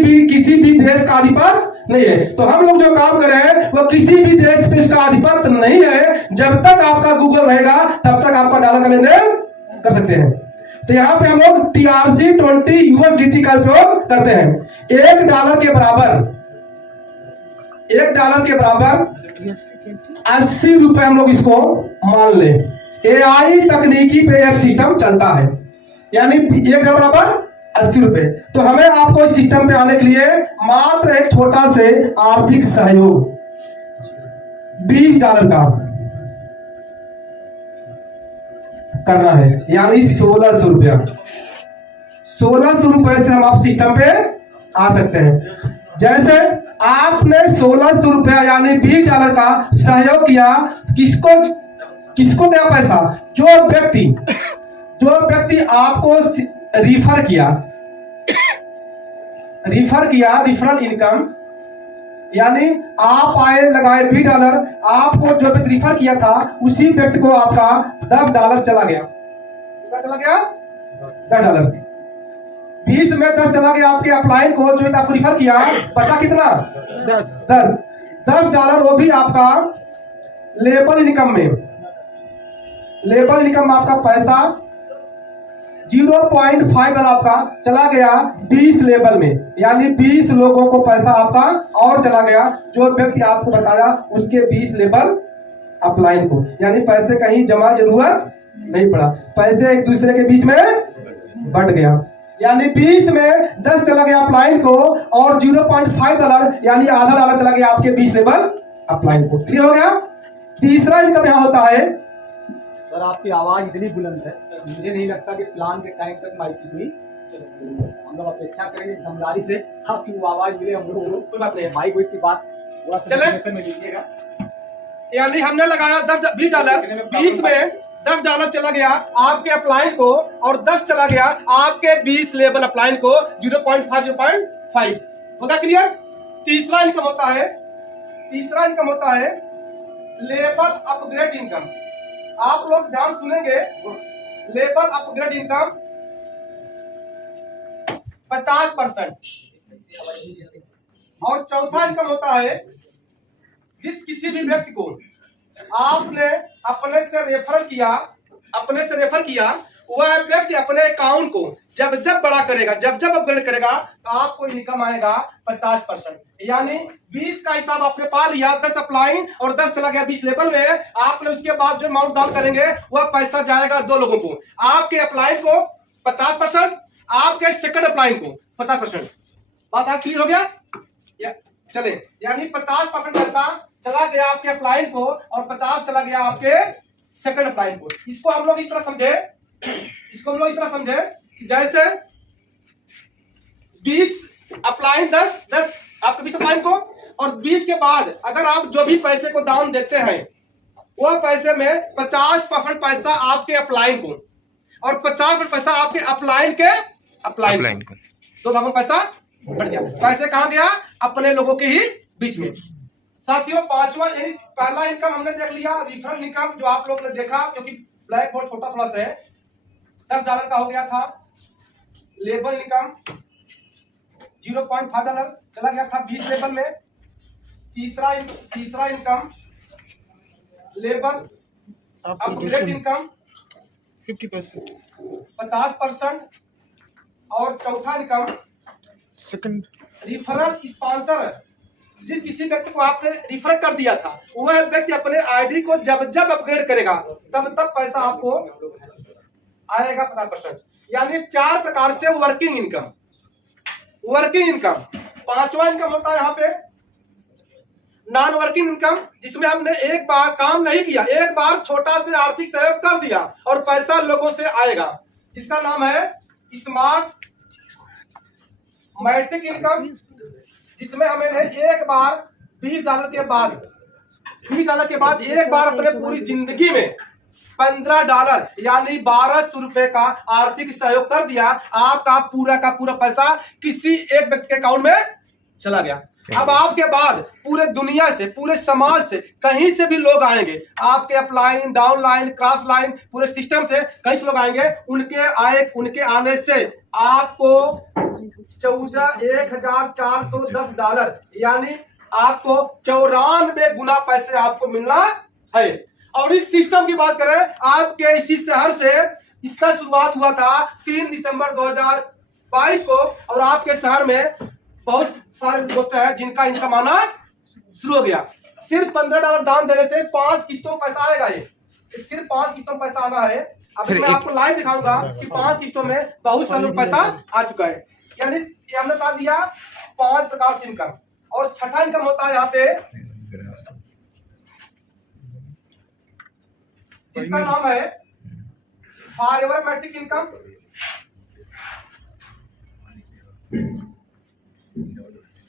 भी देश का आधिपत्य नहीं है। तो हम लोग जो काम कर रहे हैं वो किसी भी देश पे उसका आधिपत्य नहीं है। जब तक आपका गूगल रहेगा तब तक आपका डॉलर का लेन देन कर सकते हैं। तो यहाँ पे हम लोग TRC20 USDT का उपयोग करते हैं। $1 के बराबर 80 रुपए हम लोग इसको मान ले। AI तकनीकी पे एक सिस्टम चलता है, यानी $1 बराबर 80 रुपए। तो हमें आपको इस सिस्टम पे आने के लिए मात्र एक छोटा से आर्थिक सहयोग $20 का करना है, यानी 1600 रुपया। 1600 रुपए से हम आप सिस्टम पे आ सकते हैं। जैसे आपने 1600 रुपया यानी $20 का सहयोग किया, किसको दिया पैसा? जो व्यक्ति आपको रिफर किया, रिफरल इनकम, यानी आप आए लगाए $20, आपको जो व्यक्ति रिफर किया था उसी व्यक्ति को आपका $10 चला गया। कितना चला गया? $10। 20 में 10 चला गया आपके अपलाइन को, जो आपको रिफर किया, बचा कितना? 10 वो भी आपका लेबर इनकम में आपका पैसा 0.5 आपका चला गया 20 लेबर में, यानी 20 लोगों को पैसा आपका और चला गया, जो व्यक्ति आपको बताया उसके 20 लेबर अपलाइन को, यानी पैसे कहीं जमा जरूरत नहीं पड़ा, पैसे एक दूसरे के बीच में बढ़ गया। यानी 20 में 10 चला गया अपलाइन को और $0.5 यानी $0.5 चला गया आपके 20 लेवल अपलाइन को। क्लियर हो गया? तीसरा इनकम यहाँ होता है। सर आपकी आवाज इतनी बुलंद है, मुझे नहीं लगता कि प्लान के टाइम तक माइक की हम लोग अपेक्षा करेंगे समझदारी से आपकी वो आवाज मिले हम लोगों को। कोई बात नहीं, माइक की बात थोड़ा सा में लीजिएगा। यानी हमने लगाया $20, 20 में $10 चला गया आपके अपलाइन को और 10 चला गया आपके 20 लेवल अपलाइन को, 0.5 होगा। क्लियर? तीसरा इनकम होता है लेवल अपग्रेड इनकम। आप लोग ध्यान सुनेंगे, लेवल अपग्रेड इनकम 50%। और चौथा इनकम होता है जिस किसी भी व्यक्ति को आपने अपने से रेफर किया वह व्यक्ति अपने अकाउंट को जब जब बड़ा करेगा, जब जब अपग्रेड करेगा, तो आपको इनकम आएगा 50%। यानी 20 का हिसाब आपने पा लिया, 10 अपलाइन और 10 चला गया 20 लेवल में। आपने उसके बाद जो अमाउंट दान करेंगे वह पैसा जाएगा 2 लोगों को, आपके अपलाइन को 50%, आपके सेकंड अपलाइन को 50%। बात आप क्लियर हो गया? चले, यानी 50% पैसा चला गया आपके अपलाइन को और 50 चला गया आपके सेकंड अपलाइन को। इसको हम लोग इस तरह समझे, कि जैसे 20 अपलाइन 10 आपके 20 अपलाइन को, और 20 के बाद अगर आप जो भी पैसे को दान देते हैं वह पैसे में 50% पैसा आपके अपलाइन को और 50% पैसा आपके अपलाइन के अपलाइन को, तो भागों पैसा बढ़ गया। पैसे कहां गया? अपने लोगों के ही बीच में। साथियों, पांचवा, पहला इनकम हमने देख लिया, रिफरल इनकम, जो आप लोग ने देखा, क्योंकि ब्लैक बोर्ड छोटा थोड़ा सा है, $10 का हो गया था। लेबर इनकम $0.5 चला गया था 20 लेवल में। तीसरा इनकम लेबर अपग्रेड इनकम 50%, और चौथा इनकम सेकंड रिफरल स्पॉन्सर। जिस किसी व्यक्ति को आपने रिफर कर दिया था, वह व्यक्ति अपने आईडी को जब जब अपग्रेड करेगा तब तब पैसा आपको आएगा 50%। यानी 4 प्रकार से वर्किंग इनकम। पांचवा इनकम होता है यहाँ पे नॉन वर्किंग इनकम, जिसमें हमने एक बार काम नहीं किया, एक बार छोटा से आर्थिक सहयोग कर दिया और पैसा लोगों से आएगा, जिसका नाम है स्मार्ट मैट्रिक इनकम, जिसमें हमें एक बार $20 के बाद एक बार अपने पूरी जिंदगी में $15 यानी 1200 रुपए का आर्थिक सहयोग कर दिया, आपका पूरा का पूरा पैसा किसी एक व्यक्ति के अकाउंट में चला गया। अब आपके बाद पूरे दुनिया से, पूरे समाज से, कहीं से भी लोग आएंगे, आपके अपलाइन, डाउनलाइन, क्रॉस लाइन, पूरे सिस्टम से कहीं से लोग आएंगे, उनके आने से आपको $14,410 यानी आपको 94 गुना पैसे आपको मिलना है। और इस सिस्टम की बात करें, आपके इसी शहर से इसका शुरुआत हुआ था 3 दिसंबर 2022 को, और आपके शहर में बहुत सारे दोस्त हैं जिनका इनकम आना शुरू हो गया। सिर्फ $15 दान देने से 5 किस्तों में पैसा आएगा। ये सिर्फ 5 किस्तों में पैसा आना है। अभी मैं आपको लाइव दिखाऊंगा कि 5 किस्तों में बहुत सारा पैसा आ चुका है। यानी हमने बता दिया 5 प्रकार से इनकम। और छठा इनकम होता है यहाँ पे, जिसका नाम है फॉरएवर मैट्रिक इनकम।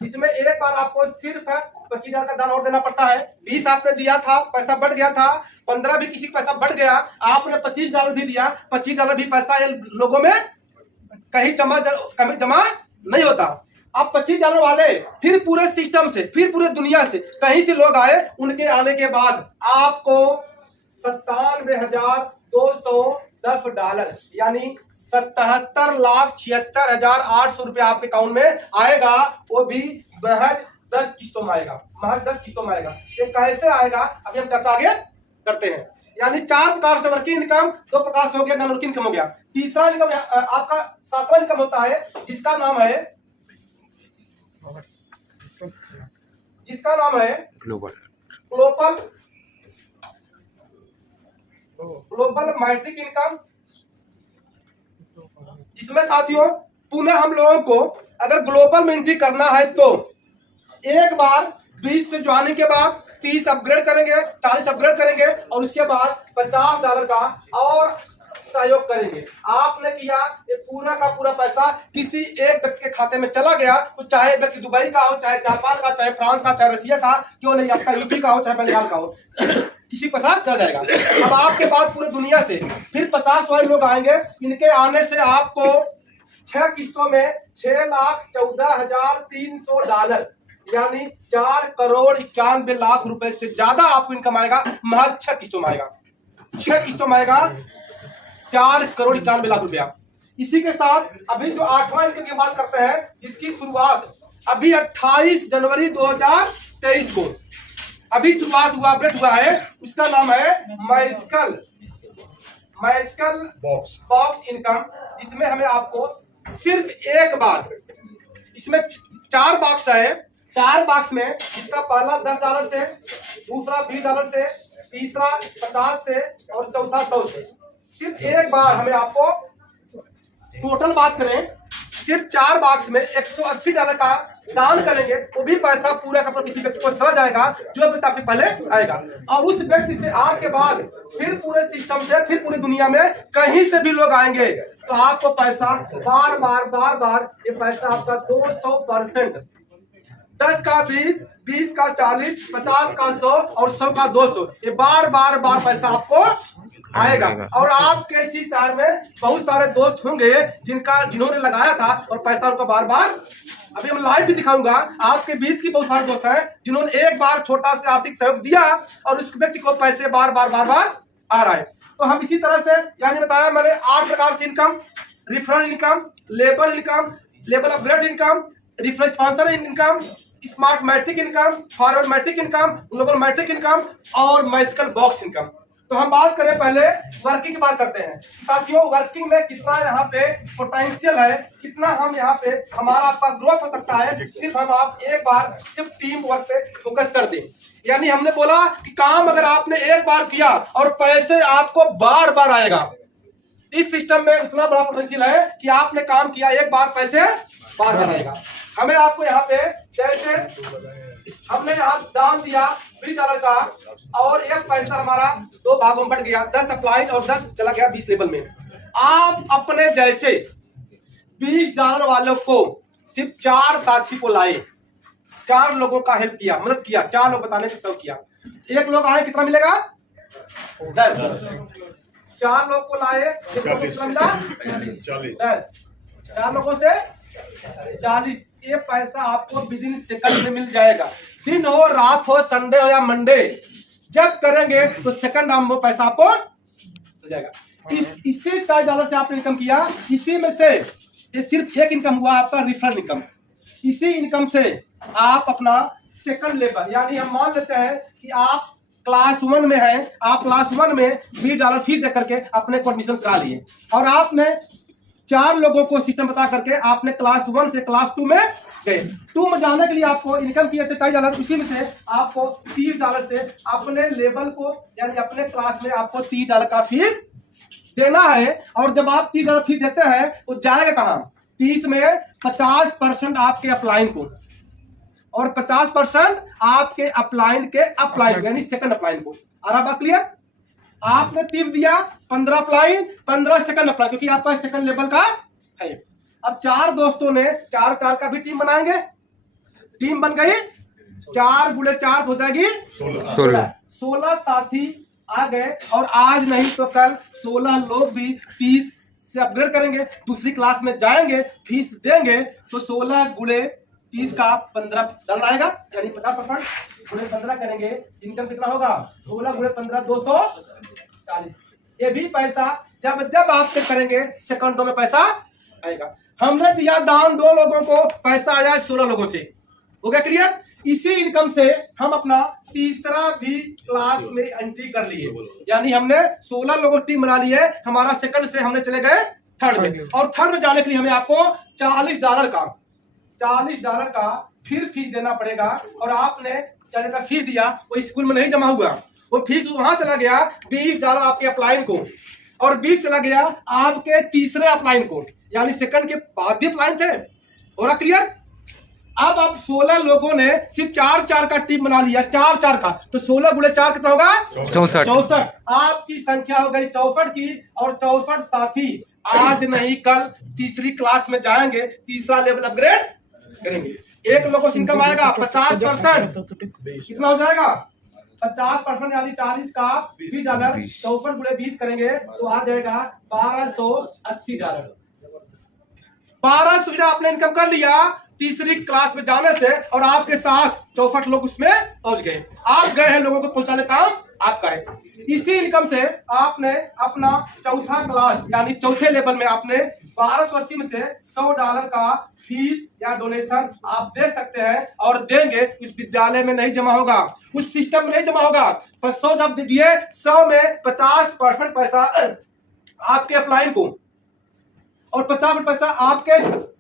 इसमें एक बार आपको सिर्फ $25 का दान और देना पड़ता है। 20 आपने दिया था, पैसा बढ़ गया था, 15 भी किसी का पैसा बढ़ गया, आपने $25 भी दिया, $25 भी पैसा ये लोगों में कहीं जमा नहीं होता। अब $25 वाले फिर पूरे सिस्टम से, फिर पूरे दुनिया से कहीं से लोग आए, उनके आने के बाद आपको $97,210 यानी $77,76,800 रुपए आपके अकाउंट में आएगा। वो भी महज 10 किस्तों में आएगा, ये कैसे आएगा अभी हम चर्चा आगे करते हैं। यानी 4 प्रकार से वर्किंग इनकम, 2 प्रकार से हो गया नॉन वर्किंग इनकम हो गया। तीसरा इनकम आपका 7वां इनकम होता है, जिसका नाम है ग्लोबल मैट्रिक इनकम, जिसमें साथियों पुनः हम लोगों को अगर ग्लोबल में एंट्री करना है तो एक बार 20 से ज्वाइनिंग के बाद 30 अपग्रेड करेंगे, 40 अपग्रेड करेंगे और उसके बाद $50 का और सहयोग करेंगे। आपने किया, ये पूरा का पूरा पैसा किसी एक व्यक्ति के खाते में चला गया, तो चाहे व्यक्ति दुबई का हो, चाहे जापान का, चाहे फ्रांस का, चाहे रसिया का, क्यों नहीं, आपका यूपी का हो, चाहे बंगाल का हो, किसी पैसा चल जाएगा। अब आपके बाद पूरे दुनिया से फिर 50 वाले लोग आएंगे, इनके आने से आपको 6 किस्तों में $6,14,300 यानी $4,91,00,000 रुपए से ज्यादा आपको इनकम आएगा। महज 6 किस्तों में आएगा, 6 किस्तों में आएगा $4,91,00,000 रुपया। इसी के साथ अभी जो 8वां इनकम की बात करते हैं, जिसकी शुरुआत अभी 28 जनवरी 2023 को अभी शुरुआत हुआ, अपडेट हुआ है, उसका नाम है मैजिकल मैजिकल बॉक्स इनकम, जिसमें हमें आपको सिर्फ एक बार, इसमें 4 बॉक्स है, 4 बॉक्स में इसका पहला $10 से, दूसरा $20 से, तीसरा 50 से और चौथा 100 से। सिर्फ एक बार हमें आपको टोटल बात करें, सिर्फ 4 बॉक्स में $180 का दान करेंगे, वो भी पैसा पूरा का पूरा किसी व्यक्ति को चला जाएगा जो व्यक्ति आपके पहले आएगा, और उस व्यक्ति से आपके बाद फिर पूरे सिस्टम से, फिर पूरी दुनिया में कहीं से भी लोग आएंगे तो आपको पैसा बार बार ये पैसा आपका 200%, 10 का 20, 20 का 40, 50 का 100 और 100 का 200, ये बार पैसा आपको आएगा। और आपके इसी शहर में बहुत सारे दोस्त होंगे जिन्होंने लगाया था और पैसा उनको बार अभी हम लाइव भी दिखाऊंगा। आपके बीच की बहुत सारे दोस्त हैं जिन्होंने एक बार छोटा से आर्थिक सहयोग दिया और उस व्यक्ति को पैसे बार आ रहा है। तो हम इसी तरह से, यानी बताया मैंने 8 प्रकार से income: referral income, labour upgrade income, referral sponsor income, smart matrix income, forward matrix income, global matrix income और मैजिकल बॉक्स इनकम। तो हम बात करें पहले वर्किंग की बात करते हैं। साथियों, वर्किंग में कितना यहाँ पे पोटेंशियल है, कितना हम यहाँ पे हमारा आपका ग्रोथ हो सकता है, सिर्फ हम आप एक बार सिर्फ टीम वर्क पे फोकस कर दें। यानी हमने बोला कि काम अगर आपने एक बार किया और पैसे आपको बार आएगा। इस सिस्टम में इतना बड़ा पोटेंशियल है कि आपने काम किया एक बार, पैसे बार आएगा। हमें आपको यहाँ पे जैसे हमने यहाँ दान दिया $20 का और एक पैसा हमारा 2 भागों में बट गया, 10 अप्लाइड और 10 चला गया 20 लेवल में। आप अपने जैसे $20 वालों को सिर्फ 4 साथी को लाए, 4 लोगों का हेल्प किया, मदद किया, 4 लोग बताने का सब किया। एक लोग आए, कितना मिलेगा? 10। 4 लोग को लाए, कितना मिला? 10। 4 लोगों से 40। ये पैसा आपको विदिन सेकंड में मिल जाएगा। दिन हो, रात हो, संडे हो या मंडे, जब करेंगे तो सेकंड में वो पैसा आपको मिल जाएगा। इससे $40 से आपने इनकम किया, इसी में से ये सिर्फ एक इनकम हुआ आपका रिफरल इनकम। इसी इनकम से आप अपना सेकंड लेवल, यानी हम मान लेते हैं कि आप क्लास 1 में हैं, आप क्लास 1 में $20 फीस दे करके अपने को एडमिशन करा लिए और आपने 4 लोगों को सिस्टम बता करके आपने क्लास 1 से क्लास 2 में गए। 2 में जाने के लिए आपको इनकम किए थे $40, उसी में से आपको $30 से अपने लेवल को, यानी अपने क्लास में आपको $30 का फीस देना है। और जब आप $30 फीस देते हैं वो जाएगा कहाँ? 30 में 50% आपके अपलाइन को और 50% आपके अपलाइन के यानी सेकंड अपलाइन को। आ रहा बात क्लियर? आपने टिप दिया 15 अप्लाई, 15 सेकंड अप्लाई, क्योंकि आपका सेकंड लेवल का है। अब 4 दोस्तों ने 4 का भी टीम बनाएंगे, टीम बन गई, 4 × 4 हो जाएगी 16 साथी आ गए। और आज नहीं तो कल 16 लोग भी 30 से अपग्रेड करेंगे, दूसरी क्लास में जाएंगे, फीस देंगे, तो 16 × 30 का 15 डन आएगा, यानी 50% × 15 करेंगे, इनकम कितना होगा? 16 × 15 240। ये भी पैसा जब आप चेक करेंगे सेकंडों में पैसा आएगा। हमने दिया दान 2 लोगों को, पैसा आया 16 लोगों से। हो गया क्लियर? इसी इनकम से हम अपना तीसरा भी क्लास में एंट्री कर लिए, यानी हमने 16 लोगों की टीम बना ली है। हमारा सेकंड से हमने चले गए थर्ड में, और थर्ड में जाने के लिए हमें आपको $40 का फिर फीस देना पड़ेगा। और आपने $40 का फीस दिया, वो स्कूल में नहीं जमा हुआ, वो फीस वहां चला गया $20 आपके अपलाइन को, और 20 चला गया आपके तीसरे अपलाइन को, यानी सेकंड के बाद भी अपलाइन थे। हो रहा क्लियर? अब आप 16 लोगों ने सिर्फ 4 का टीम बना लिया, 4 का, तो 16 × 4 कितना होगा? 64। आपकी संख्या हो गई 64 की, और 64 साथी आज नहीं कल तीसरी क्लास में जाएंगे, तीसरा लेवल अपग्रेड करेंगे। एक लोगों से इनकम आएगा 50%, कितना हो जाएगा? 50%, यानी 40 का $20, 64 × 20 करेंगे तो आ जाएगा $1280। $1200 आपने इनकम कर लिया तीसरी क्लास में जाने से, और आपके साथ 64 लोग उसमें पहुंच गए। आप गए हैं, लोगों को पहुंचाने काम आपका है। इसी इनकम से आपने अपना चौथा क्लास, यानी चौथे लेवल में आपने 1280 में से $100 का फीस या डोनेशन आप दे सकते हैं, और देंगे उस विद्यालय में नहीं जमा होगा, उस सिस्टम में नहीं जमा होगा। पर 100 जब दिए, 100 में 50% पैसा आपके अपलाइन को और 50 पैसा आपके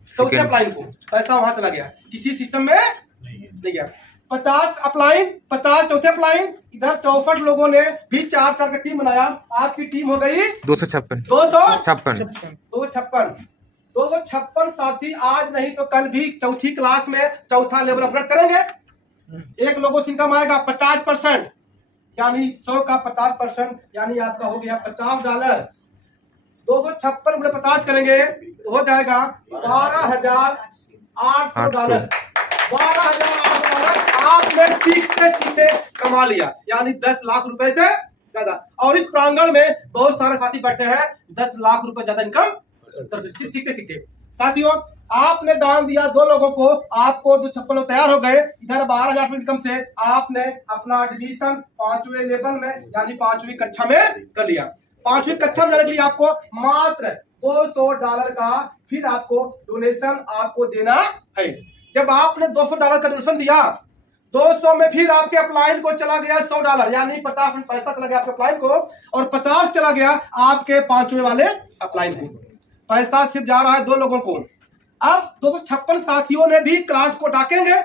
चौथे अपलाइन को। पैसा वहां चला गया, किसी सिस्टम में नहीं गया। 50 अपलाइन, 50 चौथे अपलाइन, इधर 64 लोगों ने भी 4-4 का टीम बनाया। आपकी टीम हो गई 256 256 साथी आज नहीं तो कल भी चौथी क्लास में चौथा लेवल अपग्रेड करेंगे। एक लोगों से इनकम आएगा 50%, यानी 100 का 50%, यानी आपका हो गया $50। 256 गुणे 50 करेंगे तो हो जाएगा $12,800। $12,800 आपने सीखते सीखते कमा लिया, यानी 10 लाख रुपए से ज्यादा। और इस प्रांगण में बहुत सारे साथी बैठे हैं 10 लाख रुपए ज्यादा इनकम सीखते सीखते। साथियों, आपने दान दिया 2 लोगों को, आपको 256 लोग तैयार हो गए। इधर 12,000 इनकम से आपने अपना एडमिशन 5वें लेवल में यानी 5वीं कक्षा में कर लिया। 5वीं कक्षा में जाने के लिए आपको मात्र $200 का फिर आपको डोनेशन आपको देना है। जब आपने $200 का डोनेशन दिया, 200 में फिर आपके अपलाइन को चला गया $100, यानी 50 पैसा चला गया आपके अपलाइन को, और 50 चला गया आपके 5वें वाले अपलाइन को। पैसा सिर्फ जा रहा है 2 लोगों को। अब 256 साथियों ने भी क्लास को डाकेंगे,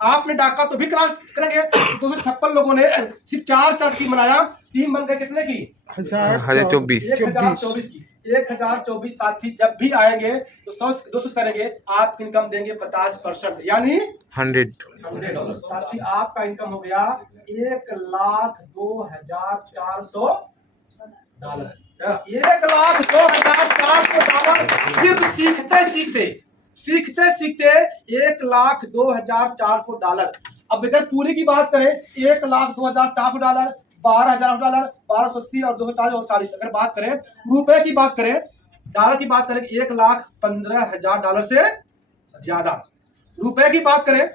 आपने डाका तो भी क्लास करेंगे। 256 लोगों ने सिर्फ 4 टीम बनाया, टीम बन गई कितने की? 1024 की। 1024 साथी जब भी आएंगे तो 100-200 करेंगे, आप इनकम देंगे 50%, यानी 100 साथी आपका इनकम हो गया $1,02,400। $1,02,400 सिर्फ सीखते सीखते $1,02,400। अब अगर पूरी की बात करें, $1,02,400, $12,000, 1280 और 240। अगर बात करें रुपए की बात करें, डॉलर की बात करें, $1,15,000 से ज्यादा। रुपए की बात करें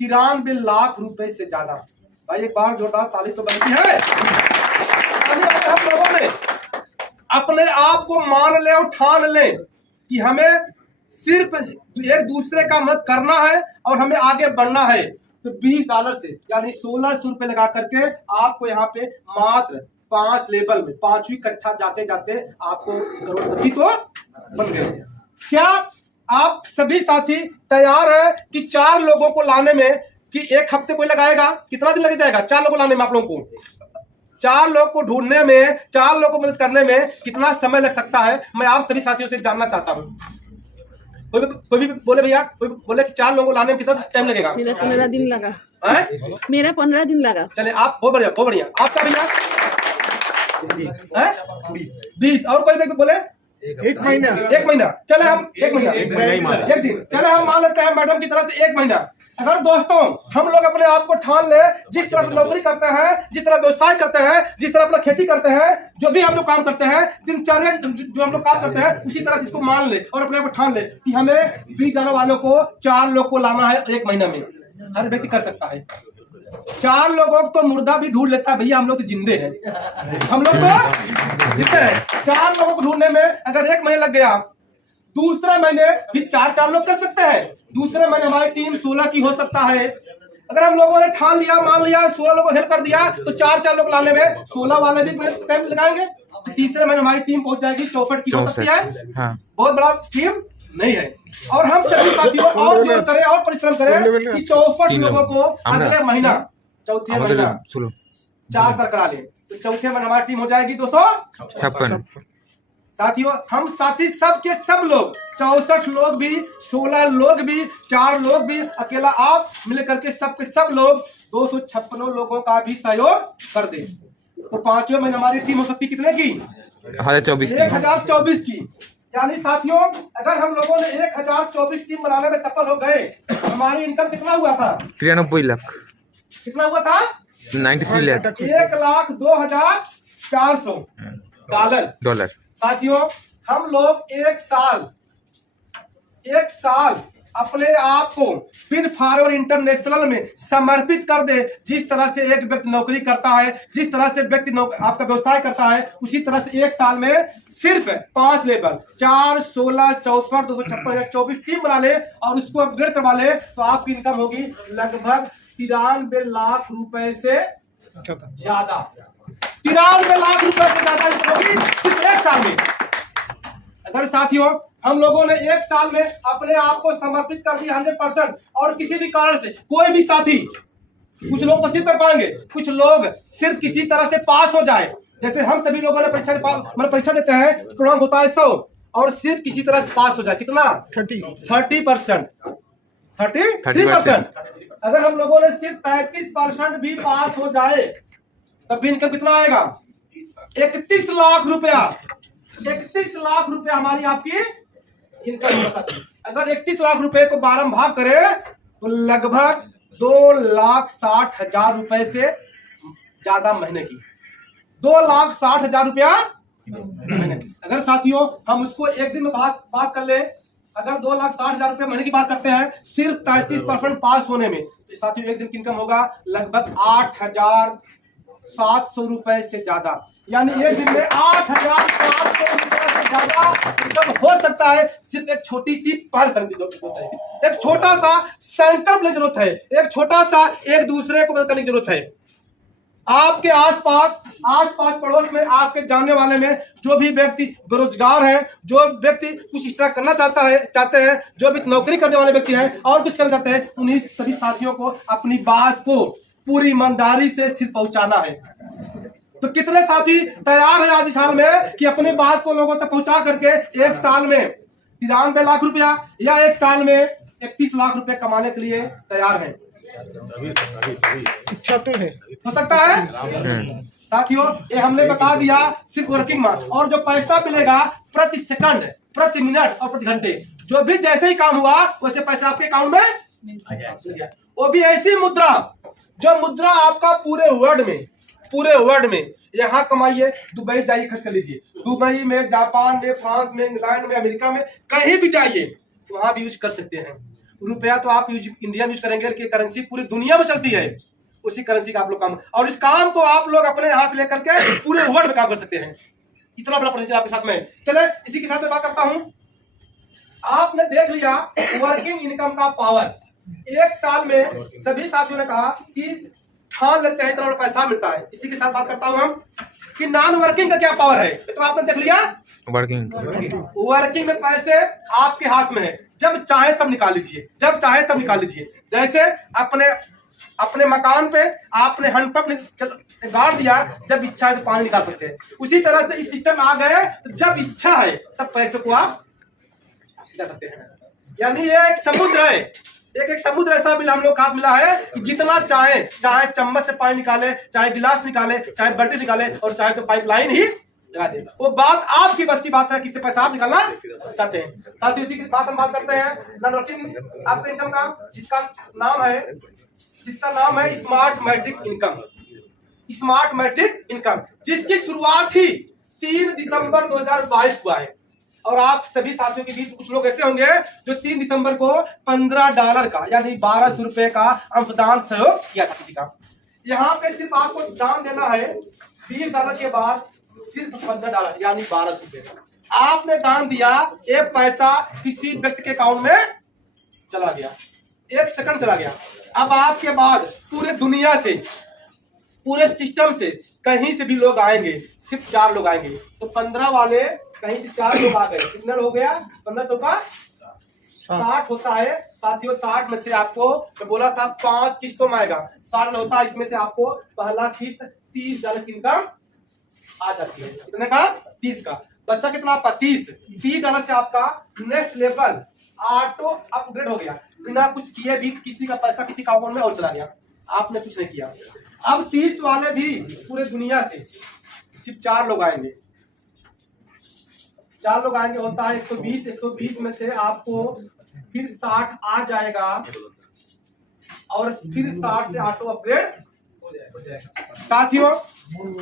93 लाख रुपए से ज्यादा। भाई एक बार जोरदार ताली तो बनती है। हम लोगों ने अपने आप को मान ले और ठान ले कि हमें सिर्फ एक दूसरे का मदद करना है और हमें आगे बढ़ना है, तो $20 से यानी 1600 रुपए लगा करके आपको यहाँ पे मात्र 5 लेवल में 5वीं कक्षा जाते जाते आपको करोड़पति तो बन गए। क्या आप सभी साथी तैयार है कि 4 लोगों को लाने में कि 1 हफ्ते कोई लगाएगा? कितना दिन लग जाएगा 4 लोगों को लाने में? आप लोगों को 4 लोग को ढूंढने में, 4 लोगों को मदद करने में कितना समय लग सकता है? मैं आप सभी साथियों से जानना चाहता हूँ। कोई भी बोले भैया, कोई बोले कि 4 लोगों को लाने में कितना टाइम लगेगा? मेरा 15 दिन लगा। मेरा 15 दिन लगा। चले आप बहुत बढ़िया। आपका भैया 20। और कोई भी बोले 1 महीना। 1 महीना। चले हम 1 महीना, 1 दिन। चले हम मान लेते हैं मैडम की तरह से 1 महीना। अगर दोस्तों हम लोग अपने आप को ठान ले, जिस तरह नौकरी करते हैं, जिस तरह व्यवसाय करते हैं, जिस तरह अपना खेती करते हैं, जो भी हम लोग काम करते हैं, दिनचर्या जो हम लोग काम करते हैं, उसी तरह से इसको मान ले और अपने आप को ठान ले कि हमें $20 वालों को 4 लोग को लाना है 1 महीना में। हर व्यक्ति कर सकता है। 4 लोगों को तो मुर्दा भी ढूंढ लेता है भैया, हम लोग तो जिंदे हैं, हम लोग तो जिंदे हैं। 4 लोगों को ढूंढने में अगर 1 महीना लग गया, दूसरे महीने भी 4 लोग कर सकते हैं। दूसरे महीने हमारी टीम 16 की हो सकता है। अगर हम लोगों ने ठान लिया, मान लिया, 16 लोगों को हेल्प कर दिया, तो 4 लोग लाने में 16 वाले भी टाइम लगाएंगे। तो तीसरे महीने हमारी टीम पहुंच जाएगी 64 की हो सकती है। हाँ। बहुत बड़ा टीम नहीं है। और हम सभी साथियों और जोर करें और परिश्रम करें कि 64 लोगों को अगले महीना चौथे महीना 4 करा ले, तो चौथे महीने हमारी टीम हो जाएगी 256। साथियों हम साथी सब के सब लोग 64 लोग भी, 16 लोग भी, 4 लोग भी, अकेला आप मिल करके सब के सब लोग 256 लोगों का भी सहयोग कर दे, तो 5वें महीने हमारी टीम हो सकती कितने की? 1024 की। यानी साथियों अगर हम लोगों ने 1024 टीम बनाने में सफल हो गए, हमारी इनकम कितना हुआ था? 93 लाख। कितना हुआ था? 93 लाख। $1,02,400। साथियों हम लोग एक साल अपने आप को फिन फॉरवर्ड इंटरनेशनल में समर्पित कर दे। जिस तरह से एक व्यक्ति नौकरी करता है, जिस तरह से व्यक्ति आपका व्यवसाय करता है, उसी तरह से एक साल में सिर्फ 5 लेवल 4, 16, 64, 256, 24 टीम बना ले और उसको अपग्रेड करवा ले, तो आपकी इनकम होगी लगभग 93 लाख रुपए से ज्यादा। 93 लाख रुपए से ज्यादा इनकम होगी सिर्फ एक साल में। अगर साथियों हम लोगों ने एक साल में अपने आप को समर्पित कर दिया 100%, और किसी भी कारण से कोई भी साथी, कुछ लोग तो सिर्फ कर पाएंगे, कुछ लोग सिर्फ किसी तरह से पास हो जाए, जैसे हम सभी लोगों ने परीक्षा देते हैं, पूर्णांक होता है 100, और सिर्फ किसी तरह से पास हो जाए, कितना 30%, 33%। अगर हम लोगों ने सिर्फ 33% भी पास हो जाए तब भी इनकम कितना आएगा? 31 लाख रुपया। 31 लाख रुपया हमारी आपकी इनकम होगा। अगर 31 लाख रुपए को 12 में भाग करें तो लगभग 2,60,000 रुपए से ज्यादा महीने की, 2,60,000 रुपया महीने की। अगर साथियों हम उसको एक दिन में बात कर ले, अगर 2,60,000 रुपए महीने की बात करते हैं सिर्फ 33% पास होने में, तो साथियों एक दिन की इनकम होगा लगभग 8,700 रुपए से ज्यादा। यानी एक दिन में 8,700 रुपए से ज्यादा इनकम हो सकता है। सिर्फ एक छोटी सी पहल करने की जरूरत है, एक छोटा सा संकल्प लेने की जरूरत है, एक छोटा सा एक दूसरे को मदद करने की जरूरत है। आपके आसपास पड़ोस में, आपके जानने वाले में जो भी व्यक्ति बेरोजगार है, जो व्यक्ति कुछ एक्स्ट्रा करना चाहते हैं, जो भी नौकरी करने वाले व्यक्ति हैं और कुछ करना चाहते हैं, उन्हीं सभी साथियों को अपनी बात को पूरी ईमानदारी से सिर्फ पहुंचाना है। तो कितने साथी तैयार है आज इस साल में कि अपनी बात को लोगों तक पहुंचा करके एक साल में 93 लाख रुपया या एक साल में 31 लाख रुपए कमाने के लिए तैयार हैं? इच्छा तो है, हो सकता है साथियों। ये हमने बता दिया सिर्फ वर्किंग में, और जो पैसा मिलेगा प्रति सेकंड, प्रति मिनट और प्रति घंटे, जो भी जैसे ही काम हुआ वैसे पैसा आपके अकाउंट में, वो भी ऐसी मुद्रा, जो मुद्रा आपका पूरे वर्ल्ड में यहाँ कमाइए, दुबई जाइए खर्च कर लीजिए, दुबई में, जापान में, फ्रांस में, इंग्लैंड में, अमेरिका में, कहीं भी जाइए वहां भी यूज कर सकते हैं। रुपया तो आप इंडिया में यूज करेंगे कि करेंसी पूरी दुनिया में चलती है, उसी करेंसी का आप लोग काम, और इस काम को आप लोग अपने हाथ से लेकर के पूरे वर्ल्ड में काम कर सकते हैं। इतना बड़ा पोटेंशियल आपके साथ में। चले इसी के साथ में बात करता हूं। आपने देख लिया वर्किंग इनकम का पावर। एक साल में सभी साथियों ने कहा कि ठान लेते हैं इतना बड़ा पैसा मिलता है। इसी के साथ बात करता हूं हम कि नॉन वर्किंग का क्या पावर है। तो आपने देख लिया वर्किंग में पैसे आपके हाथ में है, जब चाहे तब निकाल लीजिए, जब चाहे तब निकाल लीजिए। जैसे अपने मकान पे आपने हैंडपंप गाड़ दिया, जब इच्छा है तो पानी निकाल सकते हैं। उसी तरह से इस सिस्टम में आ गए तो जब इच्छा है तब पैसे को आप निकाल सकते हैं। यानी ये एक समुद्र है, एक समुद्र ऐसा मिला हम लोग का मिला है कि जितना चाहे चम्मच से पानी निकाले, चाहे गिलास निकाले, चाहे बाल्टी निकाले, और चाहे तो पाइपलाइन ही लगा दे। वो बात आपकी बस की बात है, किससे पैसा आप निकालना चाहते हैं। साथ ही उसी की बात हम बात करते हैं नॉन वर्किंग आपके इनकम का, जिसका नाम है smart matrix income. Smart matrix income जिसकी शुरुआत ही 3 दिसंबर 2022 हुआ है। और आप सभी साथियों के बीच कुछ लोग ऐसे होंगे जो 3 दिसंबर को $15 का यानी 1200 रुपए का अंशदान सहयोग किया था किसी का। यहाँ पे सिर्फ आपको दान देना है $20 के बाद सिर्फ $15 यानी 1200 रुपए। आपने दान दिया, एक पैसा किसी व्यक्ति के अकाउंट में चला गया, 1 सेकंड चला गया। अब आपके बाद पूरे दुनिया से, पूरे सिस्टम से कहीं से भी लोग आएंगे, सिर्फ 4 लोग आएंगे। तो 15 वाले कहीं से 4 लोग आ गए, कितना हो गया? 15 चौका 60 होता है साथियों। 60 में से आपको मैं बोला था 5 किस्तों में आएगा, 60 होता है। इसमें से आपको पहला किस्त $30 की इनकम आ जाती है। कितने का? 30 का। बच्चा कितना आपका? $30 से आपका नेक्स्ट लेवल ऑटो अपग्रेड हो गया। बिना कुछ किए भी किसी का पैसा किसी का अकाउंट में और चला गया, आपने कुछ नहीं किया। अब 30 वाले भी पूरे दुनिया से सिर्फ 4 लोग आएंगे, 4 लोग आएंगे। होता है 120 में से आपको फिर 60 आ जाएगा, और फिर 60 से ऑटो अपग्रेड हो जाएगा। साथियों